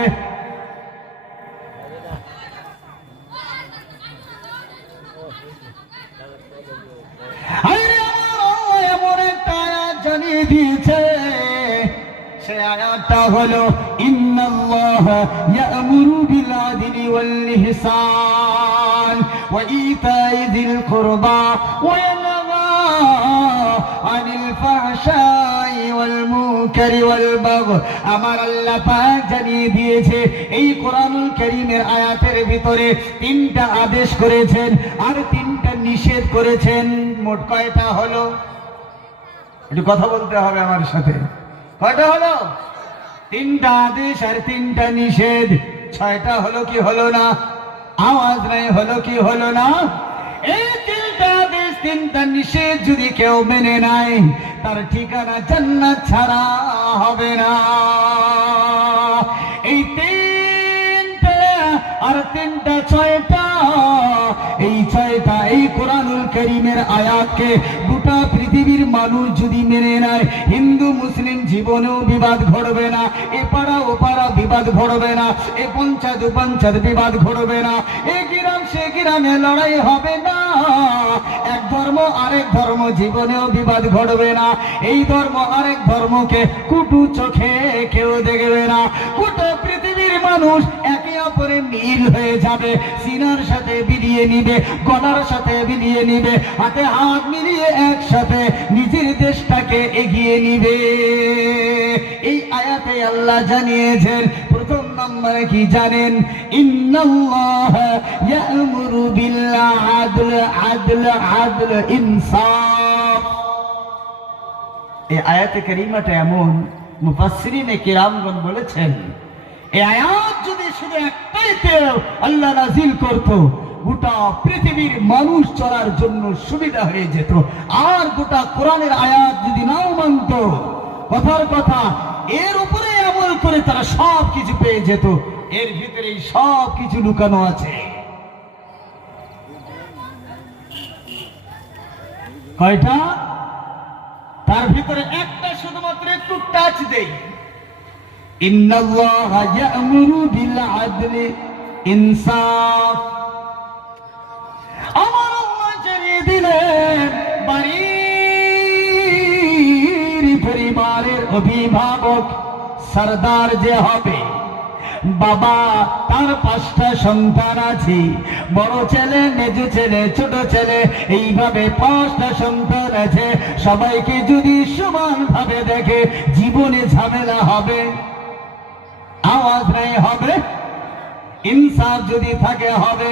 এমন একটা আয়াত জানিয়ে দিয়েছে, সে আয়াতটা হলো ইন্নাল্লাহা ইয়া'মুরু বিল আদলি ওয়াল ইহসান ওয়া ইতাই যিল কুরবা ওয়া ইয়ানহা আনিল ফাহশাই ওয়াল মুনকারি ওয়াল বাগয়। আমার আল্লাহ পাক জানিয়ে দিয়েছে এই কোরআনুল কারীমের আয়াতের ভিতরে 3টা আদেশ করেছেন আর 3টা নিষেধ করেছেন। মোট কয়টা হলো? একটু কথা বলতে হবে আমার সাথে। কয়টা হলো? 3টা আদেশ আর 3টা নিষেধ। 6টা হলো কি হলো না? আওয়াজ নাই, হলো কি হলো না? এই 3টা আদেশ 3টা নিষেধ যদি কেউ মেনে নাই তার ঠিকানা জান্নাত ছাড়া হবে না। এই 3টা আর 3টা 6টা, এই 6টা এই কোরআনুল কারীমের আয়াতকে গোটা পৃথিবীর মানুষ যদি মেনে নেয়, হিন্দু মুসলিম জীবনেও বিবাদ ঘটবে না, এ পাড়া ও পাড়া বিবাদ ঘটবে না, এ পঞ্চায়েত ও পঞ্চায়েত বিবাদ ঘটবে না, এ গ্রাম সে গ্রামে লড়াই হবে না, এক ধর্ম আরেক ধর্ম জীবনেও বিবাদ ঘটবে না, এই ধর্ম আরেক ধর্মকে কুটু চোখে কেউ দেখবে না। গোটা পৃথিবীর মানুষ একে অপরে মিল হয়ে যাবে, সিনার সাথে বিলিয়ে নিবে, গলার সাথে বিলিয়ে নিবে, হাতে হাত মিলিয়ে এক একসাথে নিজের দেশটাকে এগিয়ে নিবে। এই আয়াতে আল্লাহ জানিয়েছেন প্রথম নম্বরে কি জানেন? ইন্নাল্লাহা ইয়া'মুরু বিল আদল ইনসাফ। এই আয়াতে কারিমাটা এমন, মুফাসসিরিনে কিরামগণ বলেছেন এই আয়াত যদি শুধু একটাইতে আল্লাহ নাযিল করত, গোটা পৃথিবীর মানুষ চলার জন্য সুবিধা হয়ে যেত। আর গোটা কোরআনের আয়াত যদি নাও মানত, কথার কথা এর উপরে আমল করে তারা সব কিছু পেয়ে যেত। এর ভিতরে সব কিছু লুকানো আছে। কয়টা? তার ভিতরে একটা শুধুমাত্র একটু টাচ দেই। ইন্নাল্লাহা ইয়া'মুরু বিল আদলি ইনসাফ। আমার আল্লাহ জানিয়ে দিলেন বাড়ির পরিবারের অভিভাবক সরদার যে হবে, বাবা তার 5টা সন্তান আছে, বড় ছেলে, মেজ ছেলে, ছোট ছেলে, এইভাবে 5টা সন্তান আছে। সবাইকে যদি সমান ভাবে দেখে, জীবনে ঝামেলা হবে, আওয়াজ নাই হবে, ইনসাফ যদি থাকে হবে।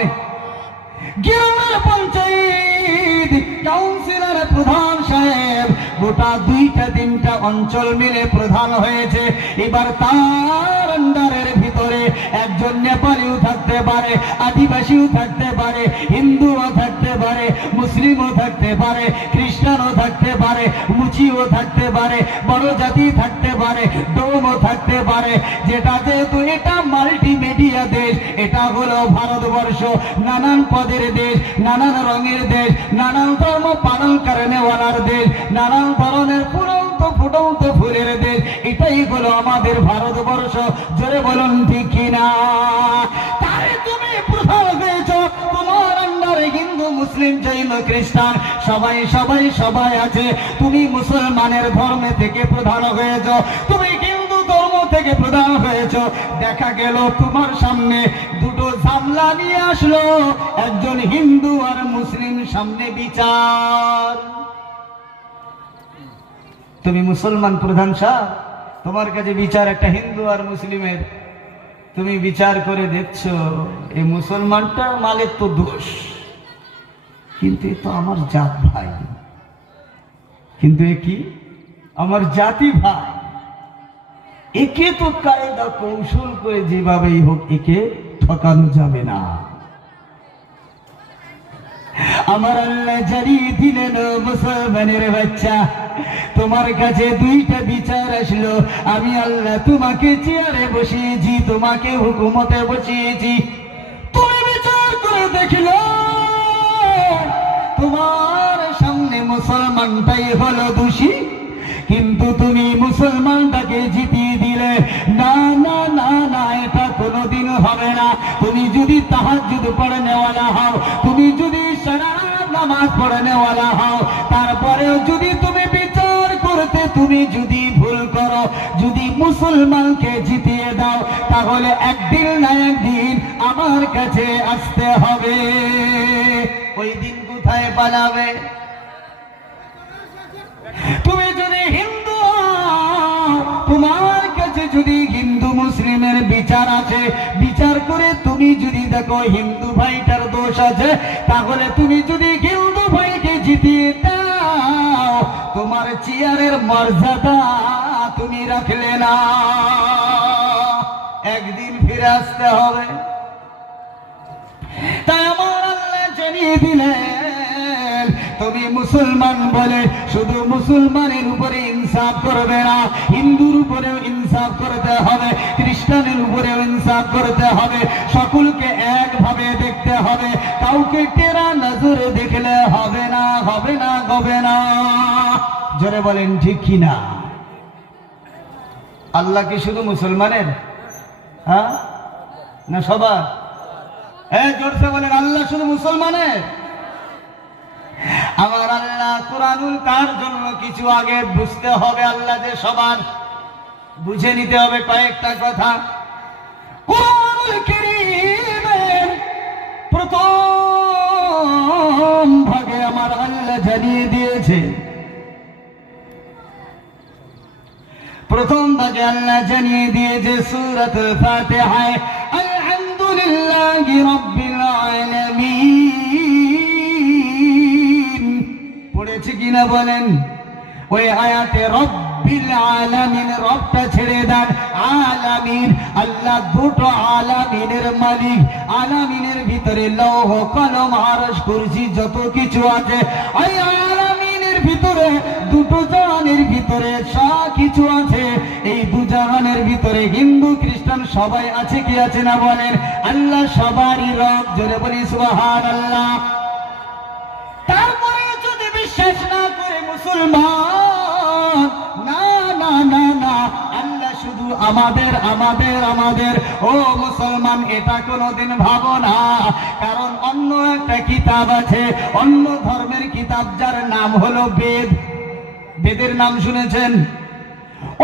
গ্রামের পঞ্চায়েত কাউন্সিলর প্রধান সাহেব গোটা 2টা 3টা অঞ্চল মিলে প্রধান হয়েছে। এবার তার আন্ডারের ভিতরে একজন নেপালিও থাকতে পারে, আদিবাসীও থাকতে পারে, হিন্দুও থাকতে পারে, মুসলিমও থাকতে পারে, খ্রিস্টানও থাকতে পারে, মুচিও থাকতে পারে, বড় জাতি থাকতে পারে, ডোমও থাকতে পারে। যেটা যেহেতু এটা মাল্টিমিডিয়া দেশ, এটা হলো ভারতবর্ষ, নানান পদের দেশ, নানান রঙের দেশ, নানান ধর্ম পালন করেনেওয়ালার দেশ, নানান ধরনের ফুটন্ত ফুটন্ত ফুলের দেশ, এটাই হলো আমাদের ভারতবর্ষ। জোরে বলুন ঠিক কিনা? তাই তুমি প্রধান হয়েছ, তোমার আন্ডারে হিন্দু, মুসলিম, জৈন, খ্রিস্টান সবাই সবাই সবাই আছে। তুমি মুসলমানের ধর্মে থেকে প্রধান হয়েছ, তুমি হিন্দু ধর্ম থেকে প্রধান হয়েছ। দেখা গেল তোমার সামনে দুটো ঝামলা নিয়ে আসলো, একজন হিন্দু আর মুসলিম সামনে বিচার। তুমি মুসলমান প্রধান সাহেব, তোমার কাছে বিচার একটা হিন্দু আর মুসলিমের, তুমি বিচার করে দেখছো এই মুসলমানটা মালের তো দোষ, কিন্তু এ তো আমার জাত ভাই, কিন্তু এ কি আমার জাতি ভাই, একে তো কায়দা কৌশল করে যেভাবেই হোক একে ঠকানো যাবে না। আমার আল্লাহ জানিয়ে দিলেন মুসলমানের বাচ্চা, তোমার কাছে 2টা বিচার আসলো, আমি আল্লাহ তোমাকে চেয়ারে বসিয়েছি, তোমাকে হুকুমতে বসিয়েছি। তুমি বিচার করে দেখলো তোমার সামনে মুসলমানটাই হলো দোষী, কিন্তু তুমি মুসলমানটাকে জিতিয়ে দিলে। না না না না, এটা কোনোদিন হবে না। তুমি যদি তাহাজ্জুদ পড়নেওয়ালা হও, তুমি যদি সারা রাত নামাজ পড়নেওয়ালা হও, তারপরেও যদি তুমি বিচার করতে তুমি যদি ভুল করো, যদি মুসলমানকে জিতিয়ে দাও, তাহলে একদিন না একদিন আমার কাছে আসতে হবে। ওই দিন কোথায় পালাবে? তুমি যদি হিন্দু, তোমার কাছে যদি হিন্দু মুসলিমের বিচার আছে, বিচার করে তুমি যদি দেখো হিন্দু ভাইটার দোষ আছে, তাহলে তুমি যদি হিন্দু ভাইকে জিতিয়ে দাও, তোমার চেয়ারের মর্যাদা তুমি রাখলে না, একদিন ফিরে আসতে হবে। তাই আমার আল্লাহ জানিয়ে দিলেন, তুমি মুসলমান বলে শুধু মুসলমানের উপরে ইনসাফ করবে না, হিন্দুর উপরেও ইনসাফ করতে হবে, খ্রিস্টানের উপরেও ইনসাফ করতে হবে, সকলকে একভাবে দেখতে হবে, কাউকে টেরা নজরে দেখলে হবে না, হবে না, হবে না। জোরে বলেন ঠিক কিনা? আল্লাহ কি শুধু মুসলমানের? হ্যাঁ না সবার? জোরসে বলেন আল্লাহ শুধু মুসলমানের? আমার আল্লাহ কুরআনুল তার জন্য কিছু আগে বুঝতে হবে, আল্লাহ যে সবার, বুঝে নিতে হবে কয়েকটা কথা। কুরআনুল কারীমের প্রথম ভাগে আমার আল্লাহ জানিয়ে দিয়েছে প্রথম ভাগে আল্লাহ জানিয়ে দিয়েছে সূরাতুল ফাতিহায় আলহামদুলিল্লাহি রাব্বিল আলামিন পড়েছে কিনা বলেন? ওই আয়াতে রব্বিল আলামিন, রবটা ছেড়ে দেন, আলামিন আল্লাহ দুটো আলামিনের মালিক। আলামিনের ভিতরে লৌহ কলম আরশ কুরসি যত কিছু আছে, ওই আলামিনের ভিতরে দুটো জাহানের ভিতরে সব কিছু আছে। এই দু জাহানের ভিতরে হিন্দু খ্রিস্টান সবাই আছে কি আছে না বলেন? আল্লাহ সবারই রব, জোরে বলি সুবহানাল্লাহ। তারপরে যদি বিশ্বাস না করে মুসলমান, না না না না, আল্লাহ শুধু আমাদের আমাদের আমাদের, ও মুসলমান এটা কোনোদিন ভাবো না। কারণ অন্য একটা কিতাব আছে, অন্য ধর্মের কিতাব, যার নাম হলো বেদ। বেদের নাম শুনেছেন?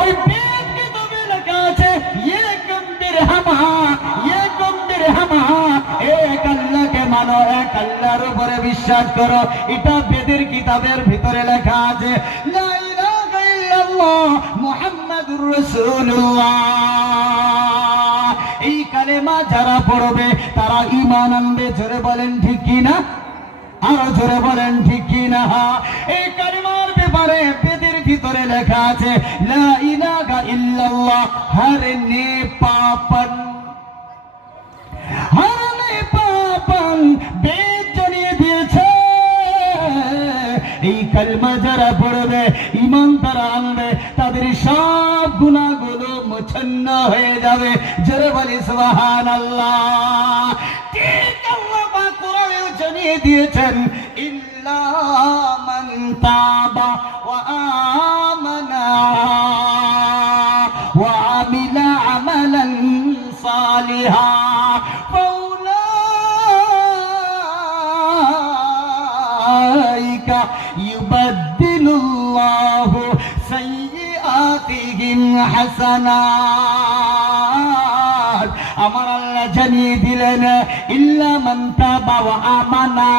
ওই বেদ কিতাবে লেখা আছে একম বিরহামা, একম বিরহামা, এক আল্লাহকে মানো, এক আল্লাহর উপরে বিশ্বাস করো। এটা বেদের কিতাবের ভিতরে লেখা আছে। লা ইলাহা ইল্লাল্লাহ মুহাম্মাদুর রাসূলুল্লাহ। এই কালেমা যারা পড়বে তারা ঈমান আনবে, জোরে বলেন ঠিক কি না? আরো জোরে বলেন ঠিক কি না? এই কালেমার ব্যাপারে বেদের ভিতরে লেখা আছে লা ইলাহা ইল্লাল্লাহ হর নে পাপন, হর নে পাপন। বেদ জানিয়ে দিয়েছে এই কালেমা যারা পড়বে, ঈমান তারা আনবে, তাদের সব গুনাহগুলো মোছন্ন হয়ে যাবে, জোরে বলি সুবহানাল্লাহ। ঠিক আল্লাহ পাক কোরআনে জানিয়ে দিয়েছেন ইল্লা মান তাবা ওয়া আমানা ওয়া আমিলা আমালান সালিহা ফাউলাইকা ইউবাদদিলুল্লাহু সাইয়্যাতিহিম হাসানাত। আমার আল্লাহ জানিয়ে দিলেন ইল্লা মান তাবা ওয়া আমানা,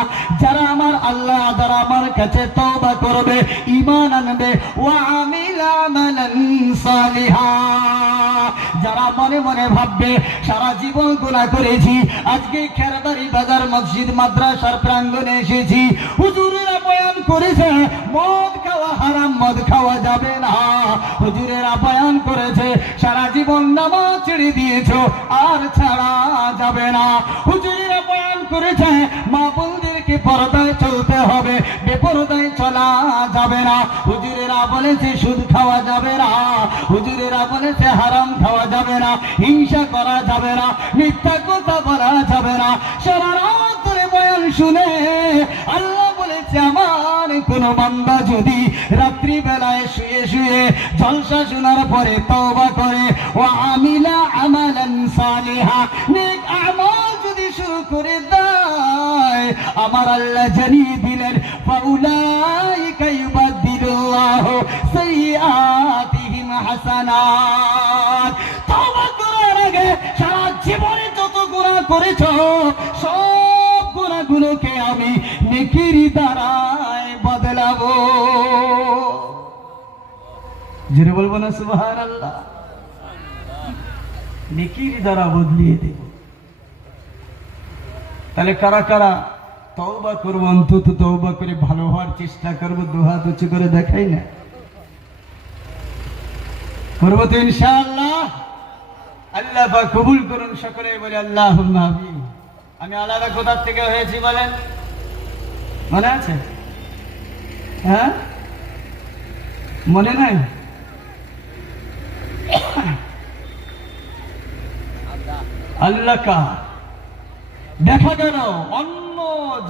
যারা আমার আল্লাহ, যারা আমার কাছে তওবা করবে, ঈমান আনবে, ওয়া আমিলা আমালান সালিহা, যারা মনে মনে ভাববে সারা জীবন গুনাহ করেছি, আজকে খেরবাড়ি বাজার মসজিদ মাদ্রাসার প্রাঙ্গণে এসেছি, হুজুরেরা বয়ান করেছে মদ খাওয়া হারাম, মদ খাওয়া যাবে না। হুজুরেরা বয়ান করেছে সারা জীবন নামাজ ছেড়ে দিয়েছো, আর ছাড়া যাবে না। হুজুরেরা বয়ান করেছে মা বোনদেরকে পর্দায় চলতে হবে, বেপরদায় চলা যাবে না। হুজুরেরা বলেছে সুদ খাওয়া যাবে না, হুজুরেরা বলেছে হারাম খাওয়া যাবে না, হিংসা করা যাবে না, মিথ্যা কথা বলা যাবে না। সারা রাত ধরে বয়ান শুনে আল্লাহ বলেছে আমার কোন বান্দা যদি রাত্রি বেলায় শুয়ে শুয়ে জলসা শোনার পরে তওবা করে, ও আমিলা আমালান সালিহা, নেক আমল যদি শুরু করে দেয়, আমার আল্লাহ জানিয়ে দিলেন ফাউলাইকা ইউবাদদিলুল্লাহু সাইয়্যাতিহিম হাসানাত। তওবা করার আগে সারা জীবনে যত গুনাহ করেছো সব গুনাহগুলোকে আমি নেকির দ্বারায় বদলাবো, জোরে বলবো না সুবহানাল্লাহ? নেকির দ্বারা বদলিয়ে দেব। তাহলে কারা কারা তওবা করবো? অন্তত তওবা করে ভালো হওয়ার চেষ্টা করবো, দুহাত উঁচু করে দেখাই না, করবো তো ইনশাআল্লাহ। আল্লাহ পাক কবুল করুন, সকলে বলে আল্লাহুম্মা আমিন। আমি আলাদা কোথা থেকে হয়েছি বলেন, মনে আছে? হ্যাঁ, মনে নাই? আল্লাহ কা দেখা গেল অন্য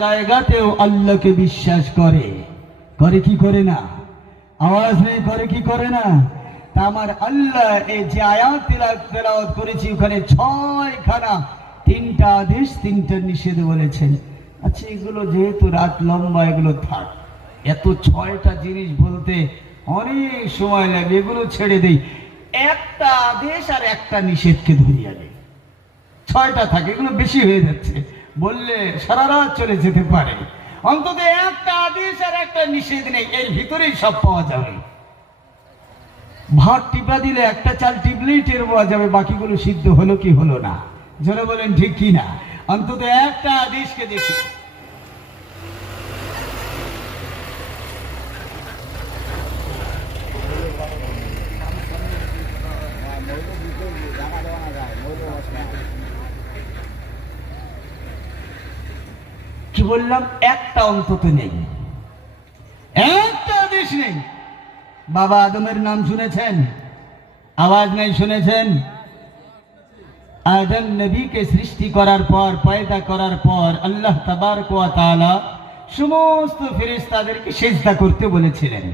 জায়গাতেও আল্লাহকে বিশ্বাস করে, করে কি করে না? আওয়াজ নেই, করে কি করে না? তা আমার আল্লাহ এই যে আয়াত তেলাওয়াত করেছি ওখানে 6খানা, 3টা আদেশ 3টা নিষেধ বলেছেন। আচ্ছা, এগুলো যেহেতু রাত লম্বা, এগুলো থাক, এত 6টা জিনিস বলতে অনেক সময় লাগে, এগুলো ছেড়ে দেই। একটা আদেশ আর একটা নিষেধকে ধরিয়া দেই, 6টা থাকে, এগুলো বেশি হয়ে যাচ্ছে, বললে সারা রাত চলে যেতে পারে। অন্তত একটা আদেশ আর একটা নিষেধ নেই, এর ভিতরেই সব পাওয়া যাবে। ভাত টিপা দিলে একটা চাল টিপলেই টের পাওয়া যাবে বাকিগুলো সিদ্ধ হলো কি হলো না। জোরে বলেন ঠিক কি না? অন্তত একটা হাদিসকে দেখি। কি বললাম? একটা অন্তত নেই, একটা হাদিস নেই। বাবা আদমের নাম শুনেছেন? আওয়াজ নেই, শুনেছেন? আদম নবীকে সৃষ্টি করার পর, পয়দা করার পর আল্লাহ তাবারক ওয়া তাআলা সমস্ত ফেরেশতাদেরকে সিজদা করতে বলেছিলেন,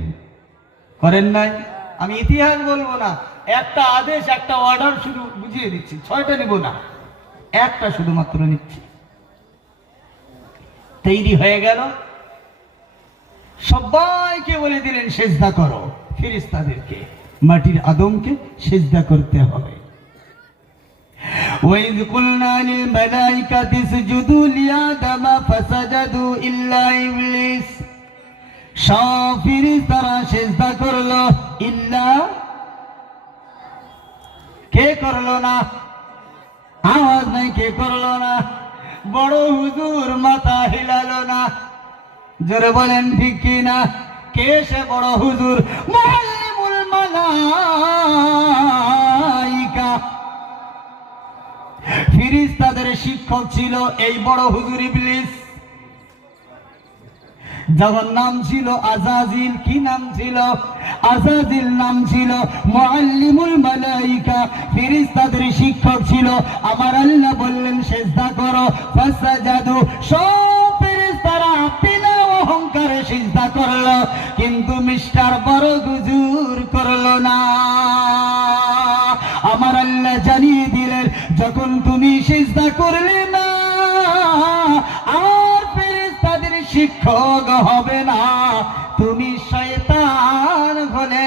করেন নাই? আমি ইতিহাস বলবো না, একটা আদেশ, একটা অর্ডার শুধু বুঝিয়ে দিচ্ছি, 6টা নিব না, একটা শুধুমাত্র নিচ্ছি। তৈরি হয়ে গেল, সবাইকে বলে দিলেন সিজদা করো। ফেরেশতাদেরকে, মাটির আদমকে সিজদা করতে হবে। وَإِذْ قُلْنَا لِلْمَلَائِكَةِ اسْجُدُوا لِآدَمَ فَسَجَدُوا إِلَّا إِبْلِيسَ। সব ফেরেশতারা সিজদা করলো, ইল্লা কে করলো না? আওয়াজ নাই, কে করলো না? বড় হুজুর মাথা হিলালো না। জোরে বলেন ঠিক কি না? কে সে বড় হুজুর? মুআল্লিমুল মালাইকা, ফেরেশতাদের শিক্ষক ছিল এই বড় হুজুর ইবলিস। যার নাম ছিল আজাজিল। কি নাম ছিল? আজাজিল নাম ছিল। মুআল্লিমুল মালাইকা, ফেরেশতাদের শিক্ষক ছিল। আমার আল্লাহ বললেন সিজদা করো, ফাসাজাদু। সব ফেরেশতারা বিনা অহংকারে সিজদা করলো, কিন্তু মিস্টার বড় হুজুর করলো না। আমার আল্লাহ জানিয়ে দিলেন, যখন তুমি সিজদা করলে না, আর ফেরেশতাদের শিক্ষক হবে না, তুমি শয়তান হলে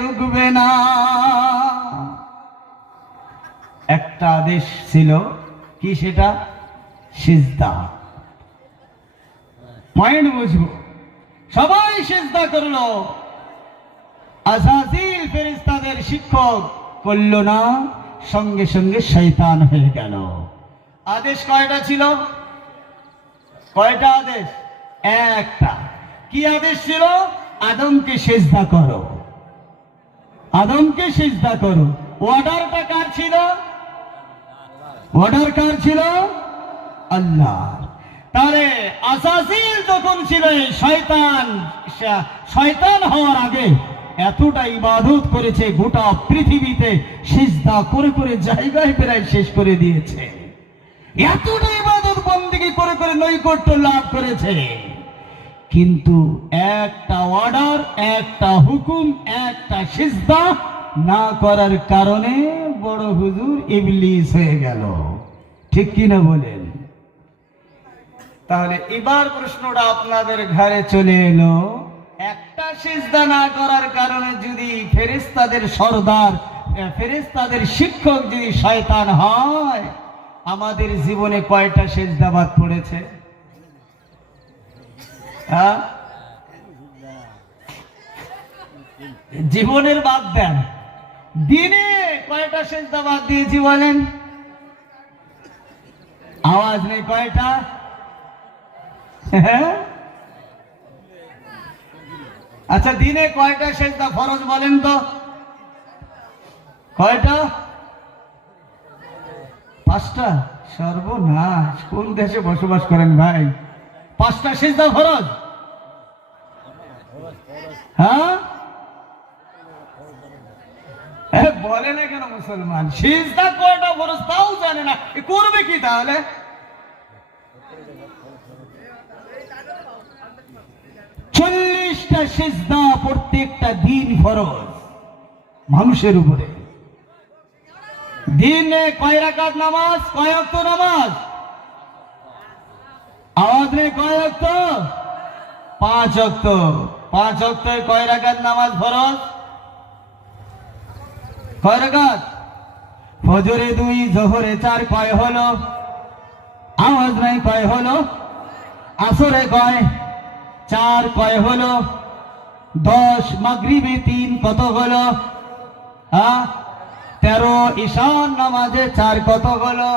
রুকবে না। একটা আদেশ ছিল, কি সেটা? সিজদা। পয়েন্ট বুঝবো। সবাই সিজদা করলো, আজাজিল ফেরেশতাদের শিক্ষক করলো না, সঙ্গে সঙ্গে শয়তান হয়ে গেল। আদেশ কয়টা ছিল? কয়টা আদেশ? একটা। কি আদেশ ছিল? আদমকে সিজদা করো, আদমকে সিজদা করো। অর্ডারটা কার ছিল? অর্ডার কার ছিল? আল্লাহ। তাহলে আজাজিল যখন ছিল শয়তান, শয়তান হওয়ার আগে এতটা ইবাদত করেছে, গোটা পৃথিবীতে সিজদা করে করে জায়গায় প্রায় শেষ করে দিয়েছে। এতটা ইবাদত বন্দেগী করে করে নৈকট্য লাভ করেছে, কিন্তু একটা অর্ডার, একটা হুকুম, একটা সিজদা না করার কারণে বড় হুজুর ইবলিস হয়ে গেল। ঠিক কিনা বলেন? তাহলে এবার প্রশ্নটা আপনাদের ঘরে চলে এলো, একটা সিজদা না করার কারণে যদি ফেরেশতাদের সরদার, ফেরেশতাদের শিক্ষক যদি শয়তান হয়, আমাদের জীবনে কয়টা সিজদা বাদ পড়েছে? হ্যাঁ, জীবনের বাদ দেন, দিনে কয়টা সিজদা বাদ দিয়েছি বলেন? আওয়াজ নেই, কয়টা? হ্যাঁ, আচ্ছা, দিনে কয়টা সিজদা ফরজ বলেন তো? কয়টা? 5টা? সর্বনাশ, কোন দেশে বসবাস করেন ভাই? 5টা সিজদা ফরজ? হ্যাঁ, বলে না কেন মুসলমান? সিজদা কয়টা ফরজ তাও জানে না, করবে কি তাহলে? সিজদা প্রত্যেকটা দিন ফরজ মানুষের উপরে। দিনে কয় রাকাত নামাজ? কয় ওয়াক্ত নামাজ? আওয়াজ নেই, কয় ওয়াক্ত? 5 ওয়াক্ত। 5 ওয়াক্তে কয় রাকাত নামাজ ফরজ? কয় রাকাত? ফজরে 2, জোহরে 4, কয় হলো? আওয়াজ নাই, কয় হলো? আসরে কয়? 4, কয় হলো? 10। মাগরিবে 3, কত হলো? হ্যাঁ 13, ঈশান নামাজে 4 কত হলো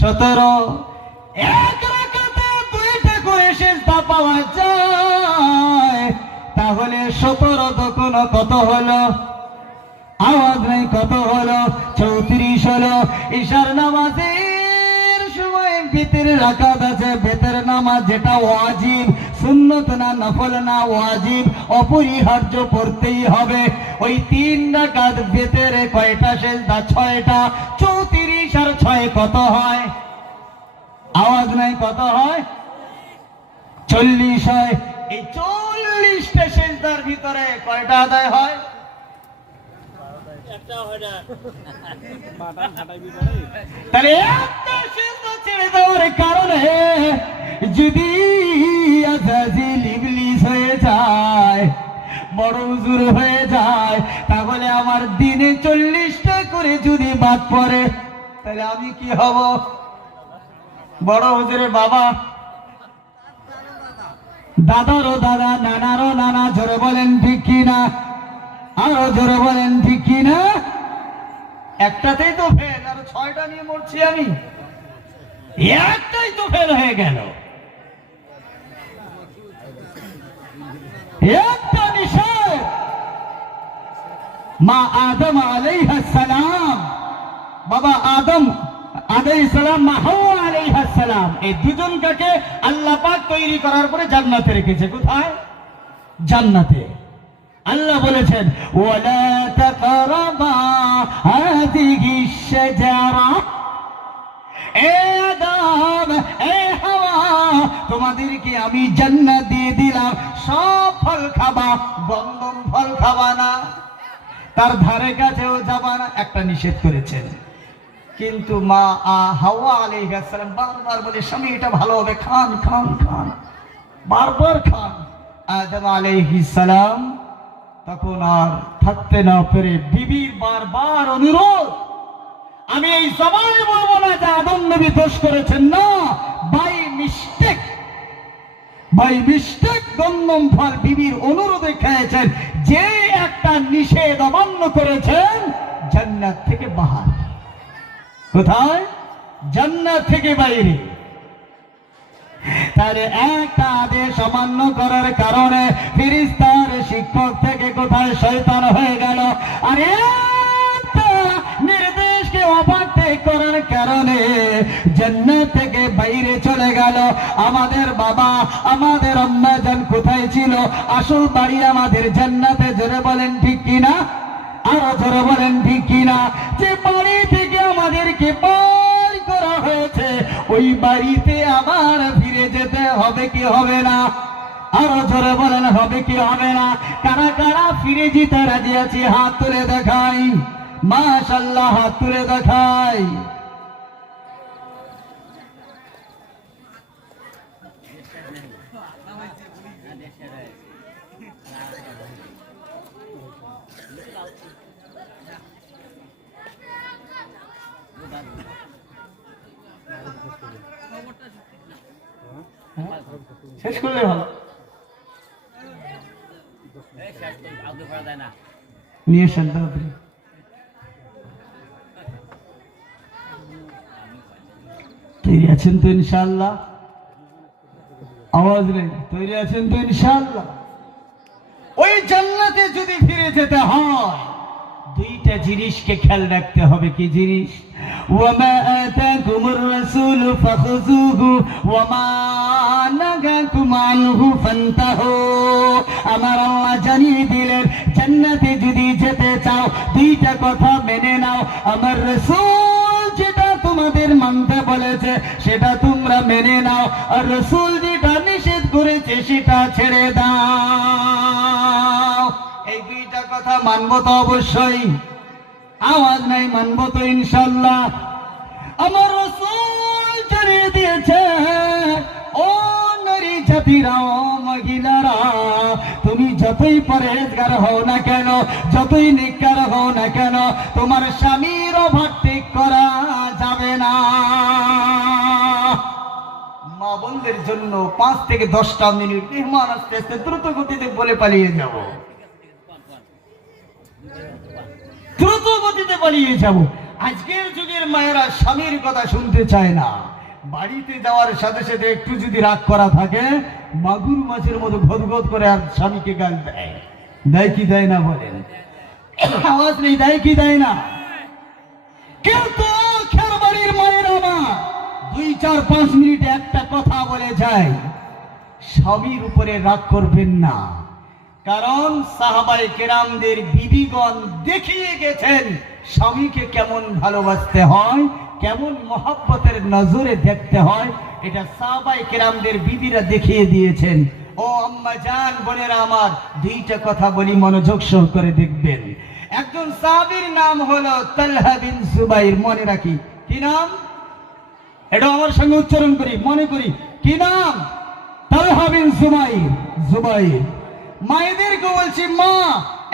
17। এক রাকাতে 2টা করে সিজদা পাওয়া যায়, তাহলে 17 দুগুণ কত হলো? আওয়াজ নাই, কত হলো? 34 হলো। ঈশার নামাজের সময় ভিতরে রাকাত আছে, ভিতর নামাজ যেটা ওয়াজিব, সুন্নত না, নফল না, ওয়াজিব, অপরিহার্য পড়তেই হবে। ওই 3 রাকাত ভিতরে কয়টা সিজদা? 6টা। 34 আর 6 কত হয়? আওয়াজ নাই, কত হয়? 40 হয়। এই 40টা সিজদার ভিতরে কয়টা আদায় হয়? তাহলে একটা সিজদা ছেড়ে দেওয়ার কারণে যদি আজাজিল ইবলিস হয়ে যায়, বড় হুজুর হয়ে যায়, তাহলে আমার দিনে 40টা করে যদি বাদ পড়ে, তাহলে আমি কি হব? বড় হুজুরের বাবা, দাদারও দাদা, নানারও নানা। জোরে বলেন ঠিক কিনা? আরো জোরে বলেন ঠিক কিনা? একটাতেই তো ফেল, আর 6টা নিয়ে মরছি আমি। একটাই তো ফেল হয়ে গেল। একটা নিষেধ। মা আদম আলাইহিস সালাম, বাবা আদম আলাইহিস সালাম, মা হাওয়া আলাইহিস সালাম, এই দুজনকে আল্লাহ পাক তৈরি করার পরে জান্নাতে রেখেছে। কোথায়? জান্নাতে। আল্লাহ বলেছেন ওয়ালা তাকরাবা হাযিহিশ শাজারা, এ আদম, এ হাওয়া, তোমাদেরকে আমি জান্নাত দিয়ে দিলাম, সব ফল খাবা, বন্ধন ফল খাবা না, তার ধারে কাছেও যাবা না। একটা নিষেধ করেছেন, কিন্তু মা হাওয়া আলাইহিস সালাম বারবার বলে স্বামী এটা ভালো হবে, খান খান খান, বারবার খান। আদম আলাইহিস সালাম তখন আর থাকতে না পেরে বিবির বারবার অনুরোধ, আমি এই জবানে বলবো না যে আদম নবী দোষ করেছেন, না, বাই মিস্টেক, বাই মিস্টেক দন্দম ফল বিবির অনুরোধে খেয়েছেন। যে একটা নিষেধ অমান্য করেছেন, জান্নাত থেকে বাহার। কোথায়? জান্নাত থেকে বাইরে। তার একটা আদেশ অমান্য করার কারণে ফেরেশতার শিক্ষক থেকে কোথায় শয়তান হয়ে গেল, আর একটা নির্দেশকে অবাধ্য করার কারণে জান্নাত থেকে বাইরে চলে গেল। আমাদের বাবা, আমাদের আম্মা জান কোথায় ছিল? আসল বাড়ি আমাদের জান্নাতে। জোরে বলেন ঠিক কিনা? আরো জোরে বলেন ঠিক কিনা? যে বাড়ি থেকে আমাদেরকে বের করা হয়েছে, ওই বাড়িতে আবার ফিরে যেতে হবে কি হবে না? আরো জোরে বলেন হবে কি হবে না? কারা কারা ফিরে যেতে রাজি আছে? হাত তুলে দেখাই। মাশাআল্লাহ, হাত তুলে দেখাই। শেষ করলে ভালো। নিয়ে শান্ত হবে। তৈরি আছেন তো ইনশাআল্লাহ? আওয়াজ নেই। তৈরি আছেন তো ইনশাআল্লাহ? ওই জান্নাতে যদি ফিরে যেতে হয়, দুইটা জিনিসকে খেয়াল রাখতে হবে। কি জিনিস? ওয়ামা আতাকুমুর রাসূল ফাখুযুহু ওয়ামা নাহাকুম আনহু ফান্তাহু। আমার আল্লাহ জানিয়ে দিলেন, জান্নাতে যদি যেতে চাও, দুইটা কথা মেনে নাও। আমার রাসূল যেটা তোমাদের মানতে বলেছে সেটা তোমরা মেনে নাও, আর রাসূল যেটা নিষেধ করেছে সেটা ছেড়ে দাও। এই দুইটা কথা মানবো তো অবশ্যই। আওয়াজ নাই, মানবো তো ইনশাআল্লাহ? আমার রাসূল জানিয়ে দিয়েছে, ও নারী জাতিরা, ও মহিলারা, তুমি যতই পরেজগার হও না কেন, যতই নেককার হও না কেন, তোমার স্বামীর ওভারটেক করা যাবে না। মা বোনদের জন্য 5 থেকে 10টা মিনিট মেহমান আস্তে আস্তে দ্রুত গতিতে বলে পালিয়ে যাব। দ্রুত গতিতে পালিয়ে যাব। আজকের যুগের মায়েরা স্বামীর কথা শুনতে চায় না। বাড়িতে যাওয়ার সাথে সাথে একটু যদি রাগ করা থাকে, মাগুর মাছের মতো ঘদঘদ করে আর স্বামীকে গাল দেয়। দেয় কি দেয় না বলেন? আওয়াজ নেই, দেয় কি দেয় না? কিন্তু খের বাড়ির মায়েরা না, 2-4-5 মিনিট একটা কথা বলে যায়। স্বামীর উপরে রাগ করবেন না, কারণ সাহাবায়ে কেরামদের বিবিগণ দেখিয়ে গেছেন স্বামীকে কেমন ভালোবাসতে হয়, কেমন মহব্বতের নজরে দেখতে হয়। এটা সাহাবায়ে কেরামদের বিবিরা দেখিয়ে দিয়েছেন। ও আম্মা জান, বোনেরা আমার, দুইটা কথা বলি, মনোযোগ সহকারে দেখবেন। একজন সাহাবীর নাম হলো তালহা বিন জুবাইর। মনে রাখি, কি নাম? এটা আমার সঙ্গে উচ্চারণ করি, মনে করি, কি নাম? তালহা বিন জুবাইর। জুবাইর। মায়েদেরকে বলছি, মা,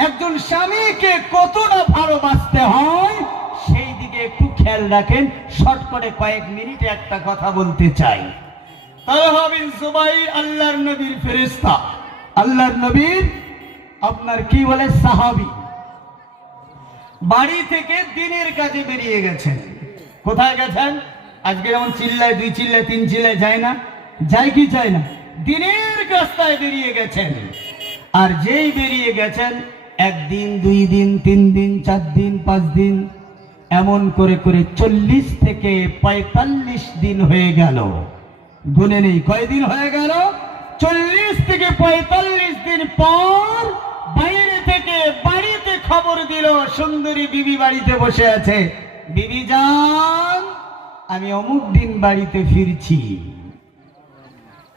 একজন স্বামীকে কতটা ভালোবাসতে হয় সেই দিকে একটু খেয়াল রাখেন। শর্ট করে কয়েক মিনিটে একটা কথা বলতে চাই। তালহা বিন জুবাইর আল্লাহর নবীর ফেরেশতা, আল্লাহর নবীর আপনার কি বলে সাহাবী। বাড়ি থেকে দিনের কাজে বেরিয়ে গেছেন। কোথায় গেছেন? আজকে যেমন চিল্লায়, 2 চিল্লায়, 3 চিল্লায় যায় না, যায় কি যায় না? দিনের রাস্তায় বেরিয়ে গেছেন। আর যেই বেরিয়ে গেছেন, 1 দিন, 2 দিন, 3 দিন, 4 দিন, 5 দিন, এমন করে করে 40 থেকে 45 দিন হয়ে গেল। গুনে নেই কয়দিন হয়ে গেল? 40 থেকে 45 দিন পর বাইরে থেকে বাড়িতে খবর দিল, সুন্দরী বিবি বাড়িতে বসে আছে। বিবি জান, আমি অমুক দিন বাড়িতে ফিরছি।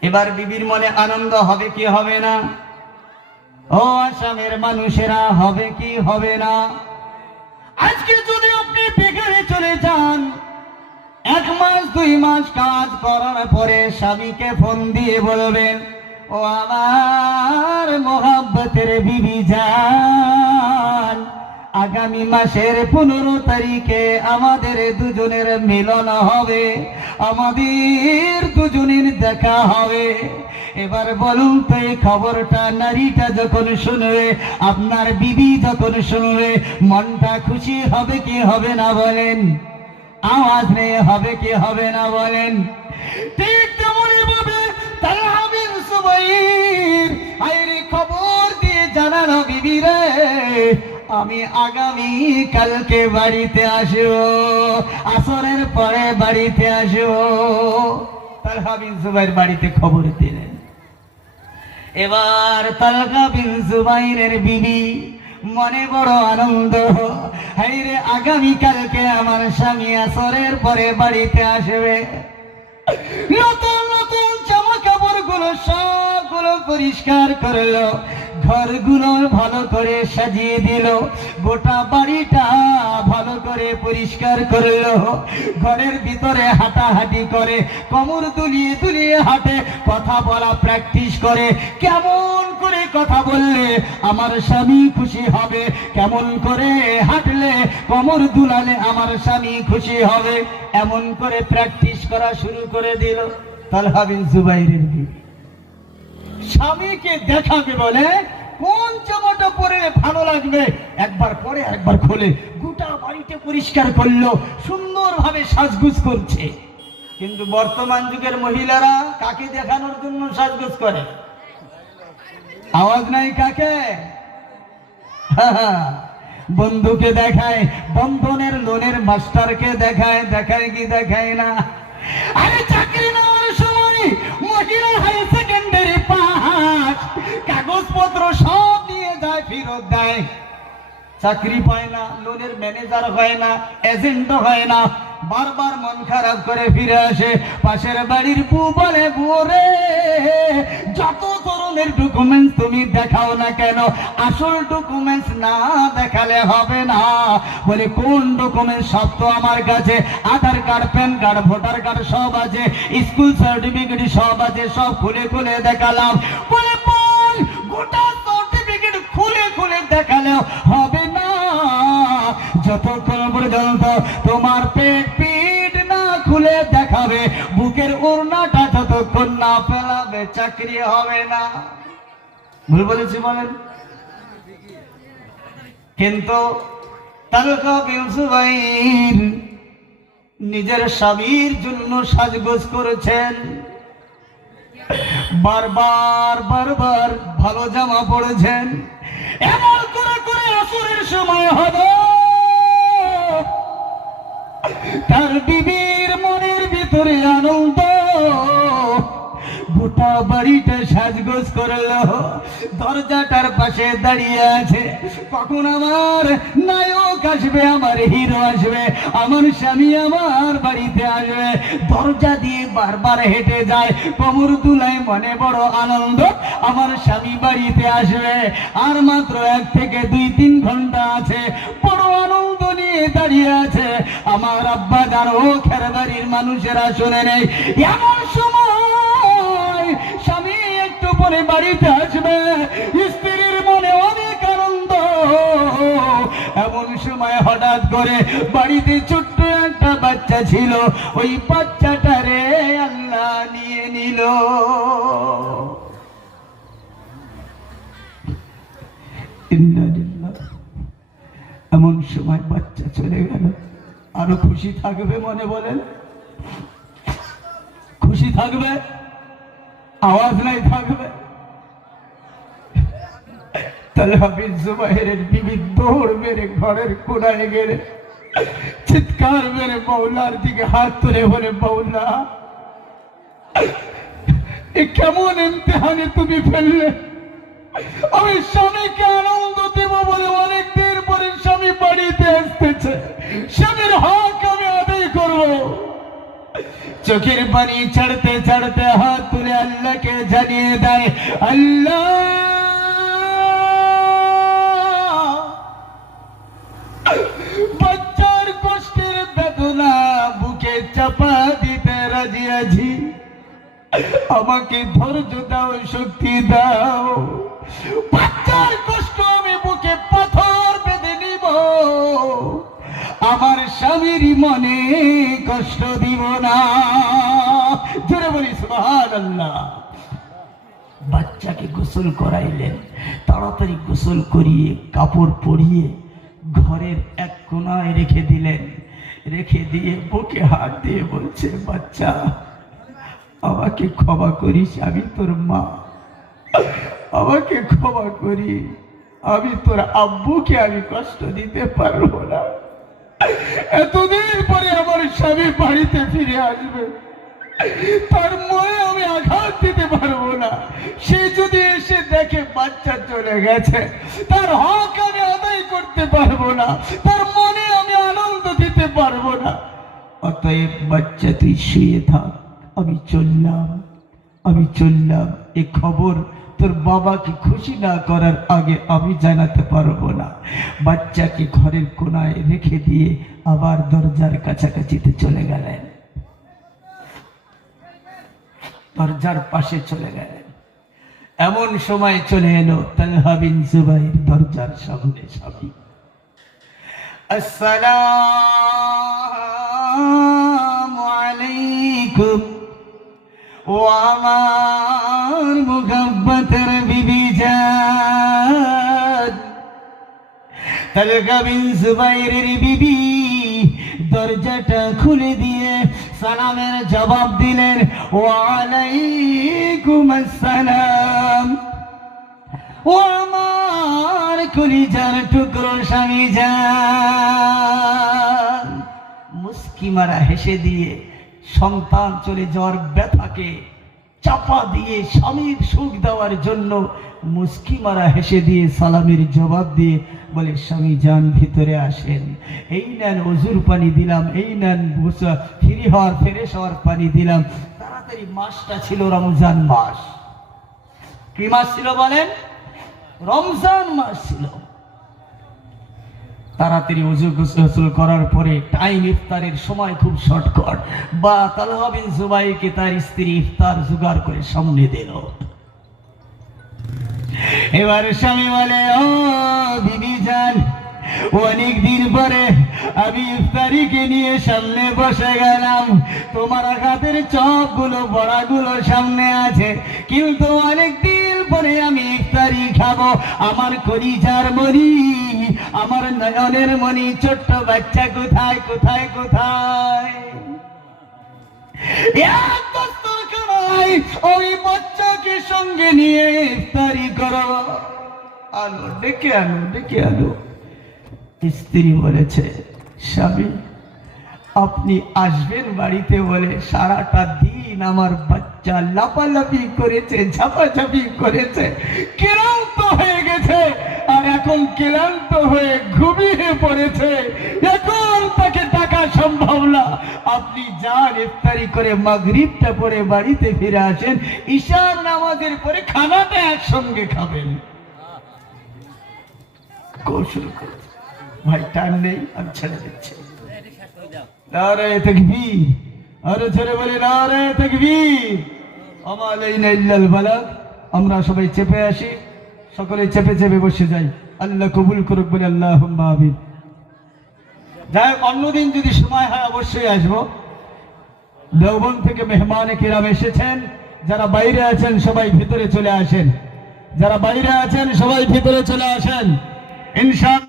এবার বিবির মনে আনন্দ হবে কি হবে না? ও আসামের মানুষেরা, হবে কি হবে না? আজকে যদি আপনি বেকারে চলে যান, 1 মাস 2 মাস কাজ করার পরে স্বামীকে ফোন দিয়ে বলবেন, ও আমার মোহাব্বতের বিবি জান, আগামী মাসের 15 তারিখে আমাদের দুজনের মিলন হবে, আমাদের দুজনের দেখা হবে। এবার বলুন তো, এই খবরটা নারীটা যখন শুনবে, আপনার বিবি যখন শুনবে, মনটা খুশি হবে কি হবে না বলেন? আওয়াজ নেই, হবে কি হবে না বলেন? ঠিক তেমনই ভাবে তালহা বিন জুবাইর আইরে খবর দিয়ে জানালো, বিবি রে, আমি আগামী কালকে বাড়িতে আসবো, আসরের পরে বাড়িতে আসবো। তালহা বিন জুবাইর বাড়িতে খবর দিলেন। এবার তালহা বিন জুবাইরের বিবি মনে বড় আনন্দ, হাইরে আগামী কালকে আমার স্বামী আসরের পরে বাড়িতে আসবে। নতুন নতুন জামা কাপড় গুলো সবগুলো পরিষ্কার করলো, ঘরগুলো ভালো করে সাজিয়ে দিল, গোটা বাড়িটা ভালো করে পরিষ্কার করলো। ঘরের ভিতরে হাঁটাহাঁটি করে, কোমর দুলিয়ে দুলিয়ে হাঁটে, কথা বলা প্র্যাকটিস করে। কেমন করে কথা বললে আমার স্বামী খুশি হবে, কেমন করে হাঁটলে, কোমর দুলালে আমার স্বামী খুশি হবে, এমন করে প্র্যাকটিস করা শুরু করে দিল। তালহা বিন জুবাইরের বিবি স্বামীকে দেখাবে বলে কোন জামাটা পরে ভালো লাগবে, একবার পরে একবার খোলে, গোটা বাড়িতে পরিষ্কার করলো, সুন্দরভাবে সাজগুজ করছে। কিন্তু বর্তমান যুগের মহিলারা কাকে দেখানোর জন্য সাজগুজ করে? আওয়াজ নাই, কাকে? বন্ধুকে দেখায়, বন্ধনের লোনের মাস্টারকে দেখায়, দেখায় কি দেখায় না? আরে চাকরি নেওয়ার সময় মহিলা হাই সেকেন্ডারি পাস, কাগজপত্র সব নিয়ে যায়, ফেরত দেয়, চাকরি পায় না, লোনের ম্যানেজার হয় না, এজেন্ট হয় না, বারবার মন খারাপ করে ফিরে আসে। পাশের বাড়ির বউ বলে, বোরে, যত ধরনের ডকুমেন্টস তুমি দেখাও না কেন, আসল ডকুমেন্টস না দেখালে হবে না। বলে, কোন ডকুমেন্টস? সব তো আমার কাছে, Aadhaar card, PAN card, voter card সব আছে, স্কুল সার্টিফিকেট সব আছে, সব খুলে খুলে দেখালাম। বলে, বোন, গোটা সার্টিফিকেট খুলে খুলে দেখালেও হবে না, যতক্ষণ পর্যন্ত তোমার পিঠ না খুলে দেখাবে, বুকের ওড়নাটা যতক্ষণ না ফেলাবে, চাকরি হবে না। ভুল বলেছি বলেন? কিন্তু তালহা বিন জুবাইর নিজের স্বামীর জন্য সাজগোজ করেছেন, বারবার বারবার ভালো জামা পড়েছেন। এমন করে করে আসরের সময় হলো তার বিবির মনের ভিতরে আনন্দ, গোটা বাড়িটা সাজগোজ করলো, দরজাটার পাশে দাঁড়িয়ে আছে, কখন আমার নায়ক আসবে, আমার হিরো আসবে, আমার স্বামী আমার বাড়িতে আসবে। দরজা দিয়ে বারবার হেঁটে যায়, কোমর দুলায়, মনে বড় আনন্দ, আমার স্বামী বাড়িতে আসবে, আর মাত্র 1 থেকে 2-3 ঘন্টা আছে। বড় আনন্দ নিয়ে দাঁড়িয়ে আছে। আমার আব্বা যার ও খেরবাড়ির মানুষেরা শুনে নেই, এমন সময় স্বামী একটু পরে বাড়িতে আসবে, স্ত্রীর মনে অনেক আনন্দ। এমন সময় হঠাৎ করে বাড়িতে ছোট্ট একটা বাচ্চা ছিল, ওই বাচ্চাটারে আল্লাহ নিয়ে নিল। এমন সময় বাচ্চা চলে গেল, আরো খুশি থাকবে মনে বলেন? খুশি থাকবে? আওয়াজ নাই থাকবে? তালহা বিন জুবাইরের বিবি দৌড় মেরে ঘরের কোনায় গেলে চিৎকার মেরে মাওলার দিকে হাত তুলে বলে, মাওলা, এ কেমন ইমতিহানে তুমি ফেললে? আমি স্বামীকে আনন্দ দেব বলে অনেকদিন পরে স্বামী বাড়িতে আসতেছে, স্বামীর হক আমি আদায় করব। চোখের পানি ছাড়তে ছাড়তে হাত তুলে আল্লাহকে জানিয়ে দেয়, আল্লাহ, বাচ্চার কষ্টের বেদনা বুকে চাপা দিতে রাজি আছি, আমাকে ধৈর্য দাও, শক্তি দাও, বাচ্চার কষ্ট আমি বুকে পাথর বেঁধে নিব, আমার স্বামীর মনে কষ্ট দিব না। জোরে বলি সুবহানাল্লাহ। বাচ্চাকে গোসল করাইলেন, তাড়াতাড়ি গোসল করিয়ে কাপড় পরিয়ে ঘরের এক কোনায় রেখে দিলেন। রেখে দিয়ে বুকে হাত দিয়ে বলছে, বাচ্চা, আমাকে ক্ষমা করিস, আমি তোর মা, আমাকে ক্ষমা করি, আমি তোর আব্বুকে আমি কষ্ট দিতে পারবো না। এতদিন পরে আমার স্বামী বাড়িতে ফিরে আসবে, তার মনে আমি আঘাত দিতে পারবো না। সে যদি এসে দেখে বাচ্চা চলে গেছে, তার হক আমি আদায় করতে পারবো না, তার মনে আমি আনন্দ দিতে পারবো না। অতএব বাচ্চা তুই শুয়ে থাক, আমি চললাম, আমি চললাম। এ খবর তোর বাবাকে খুশি না করার আগে আমি জানাতে পারবো না। বাচ্চাকে ঘরের কোনায় রেখে দিয়ে আবার দরজার কাছাকাছিতে চলে গেলেন, দরজার পাশে চলে গেলেন। এমন সময় চলে এলো তালহা বিন জুবাইর দরজার সামনে। স্বামী, আসসালামু আলাইকুম। ও আমার মুহাব্বতের বিবি জান। তালহা বিন জুবাইরের বিবি দরজাটা খুলে দিয়ে সালামের জবাব দিলেন, ওয়ালাইকুম আসসালাম। ও আমার কলিজার টুকরো স্বামী জান। মুস্কি মারা হেসে দিয়ে সন্তান চলে যাওয়ার ব্যথাকে চাপা দিয়ে স্বামীর সুখ দেওয়ার জন্য মুস্কি মারা হেসে দিয়ে সালামের জবাব দিয়ে বলে, স্বামী যান, ভিতরে আসেন, এই নেন ওজুর পানি দিলাম, এই নেন ফ্রেশ হওয়ার পানি দিলাম। তাড়াতাড়ি মাসটা ছিল রমজান মাস। কি মাস ছিল বলেন? রমজান মাস ছিল। তাড়াতাড়ি ওযু গোসল করার পরে টাইম, ইফতারের সময় খুব শর্টকাট, বা তালহা বিন জুবাইরকে তার স্ত্রী ইফতার জোগাড় করে সামনে দিল। এবার স্বামী বলে, ও বিবি জান, অনেক দিন পরে আমি ইফতারিকে নিয়ে সামনে বসে গেলাম, তোমার হাতের চপগুলো বড়াগুলো সামনে আছে, কিন্তু অনেক দিন পরে আমি ইফতারি খাবো। আমার কলিজার মনি, আমার নয়নের মনি, ছোট্ট বাচ্চা কোথায় কোথায় কোথায়? ওই বাচ্চাকে সঙ্গে নিয়ে ইফতারি করো, আলো ডেকে আনো, ডেকে আনো। স্ত্রী বলেছে, স্বামী আপনি আসবেন বাড়িতে বলে সারাটা দিন আমার বাচ্চা লাপালাপি করেছে, ঝাপাঝাপি করেছে, ক্লান্ত হয়ে গেছে, আর এখন ক্লান্ত হয়ে ঘুমিয়ে পড়েছে, এখন তাকে ডাকা সম্ভব না। আপনি যান ইফতারি করে মাগরিবটা পরে বাড়িতে ফিরে আসেন, ঈশার নামাজের পরে খানাটা একসঙ্গে খাবেন। কৌশল করছে, ভাই টাইম নেই, আমি ছেড়ে দিচ্ছি। নারে তাকবীর, আরো ছেড়ে বলে নারে তাকবীর। ওমা আলাইনা ইল্লাল বালাগ। আমরা সবাই চেপে আসি, সকলে চেপে চেপে বসে যাই। আল্লাহ কবুল করুক বলে আল্লাহুম্মা আমিন। যাই হোক, অন্যদিন যদি সময় হয় অবশ্যই আসবো। দেওবন্দ থেকে মেহমান কিরাম এসেছেন, যারা বাইরে আছেন সবাই ভিতরে চলে আসেন, যারা বাইরে আছেন সবাই ভিতরে চলে আসেন ইনশাআল্লাহ।